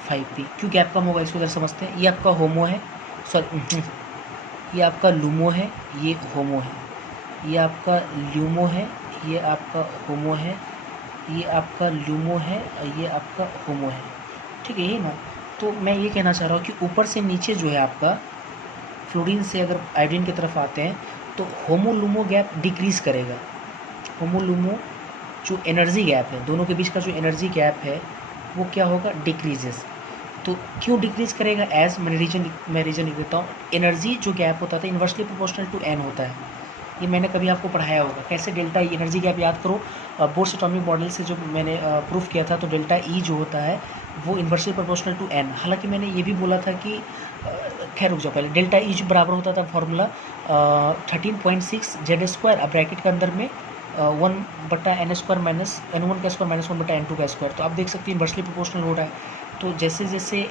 5p। क्यों गैप कम होगा इसको इधर समझते हैं। ये आपका होमो है, सॉरी ये आपका लूमो है, ये होमो है, ये आपका ल्यूमो है, ये आपका होमो है, ये आपका लूमो है, ये आपका होमो है, ठीक है, यही ना। तो मैं ये कहना चाह रहा हूँ कि ऊपर से नीचे जो है आपका फ्लोरीन से अगर आयोडीन की तरफ आते हैं तो होमो लूमो गैप डिक्रीज़ करेगा। होमो लूमो जो एनर्जी गैप है, दोनों के बीच का जो एनर्जी गैप है वो क्या होगा, डिक्रीजेस। तो क्यों डिक्रीज़ करेगा, एज मैं रीजन लिख देता हूँ। एनर्जी जो गैप होता था इन्वर्सली प्रोपोर्शनल टू n होता है, ये मैंने कभी आपको पढ़ाया होगा। कैसे, डेल्टा ई एनर्जी गैप याद करो, बोर्स एटॉमिक मॉडल से जो मैंने प्रूफ किया था। तो डेल्टा ई जो होता है वो इन्वर्सली प्रोपोर्शनल टू n। हालांकि मैंने ये भी बोला था कि खैर रुक जाओ पहले, डेल्टा ई जो बराबर होता था फॉर्मूला 13.6 z², अब ब्रैकेट के अंदर में 1/n² माइनस n1 का स्क्वायर माइनस 1/n2 का स्क्वायर। तो आप देख सकते हैं इन्वर्सली प्रोपोर्शनल हो रहा है। तो जैसे जैसे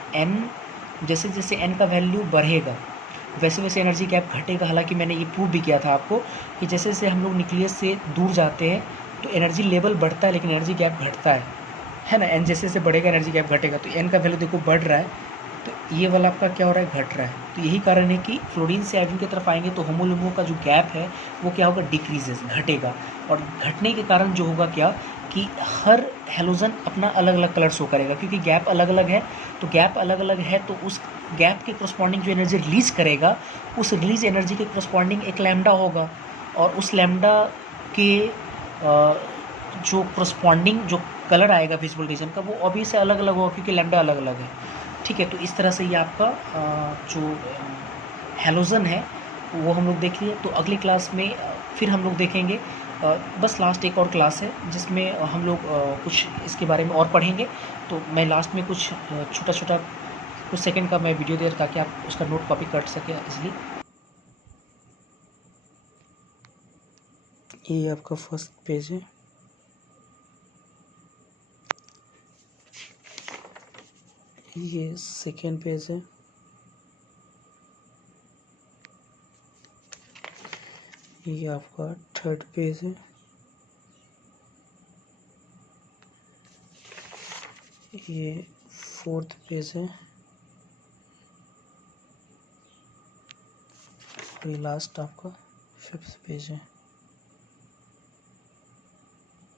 n का वैल्यू बढ़ेगा वैसे वैसे एनर्जी गैप घटेगा। हालांकि मैंने ये प्रूव भी किया था आपको कि जैसे जैसे हम लोग न्यूक्लियस से दूर जाते हैं तो एनर्जी लेवल बढ़ता है लेकिन एनर्जी गैप घटता है ना। एन जैसे जैसे बढ़ेगा एनर्जी गैप घटेगा। तो एन का वैल्यू देखो बढ़ रहा है, तो ये वाला आपका क्या हो रहा है, घट रहा है। तो यही कारण है कि फ्लोरीन से आयोडीन की तरफ आएंगे तो होमोलुमो का जो गैप है वो क्या होगा, डिक्रीजेस, घटेगा। और घटने के कारण जो होगा क्या कि हर हेलोजन अपना अलग अलग कलर शो करेगा, क्योंकि गैप अलग अलग है। तो गैप अलग अलग है तो उस गैप के करस्पॉन्डिंग जो एनर्जी रिलीज़ करेगा उस रिलीज एनर्जी के करस्पॉन्डिंग एक लैम्डा होगा, और उस लैम्डा के जो करस्पॉन्डिंग जो कलर आएगा विजुअल रीजन का वो अभी से अलग अलग होगा, क्योंकि लैम्डा अलग अलग है, ठीक है। तो इस तरह से ये आपका जो हेलोजन है वो हम लोग देख लिए। तो अगली क्लास में फिर हम लोग देखेंगे बस लास्ट एक और क्लास है जिसमें हम लोग कुछ इसके बारे में और पढ़ेंगे। तो मैं लास्ट में कुछ छोटा-छोटा कुछ सेकंड का मैं वीडियो दे रहा ताकि आप उसका नोट कॉपी कर सकें ईज़िली। ये आपका फर्स्ट पेज है। ये सेकंड पेज है। ये आपका थर्ड पेज है। ये फोर्थ पेज है और ये लास्ट आपका फिफ्थ पेज है।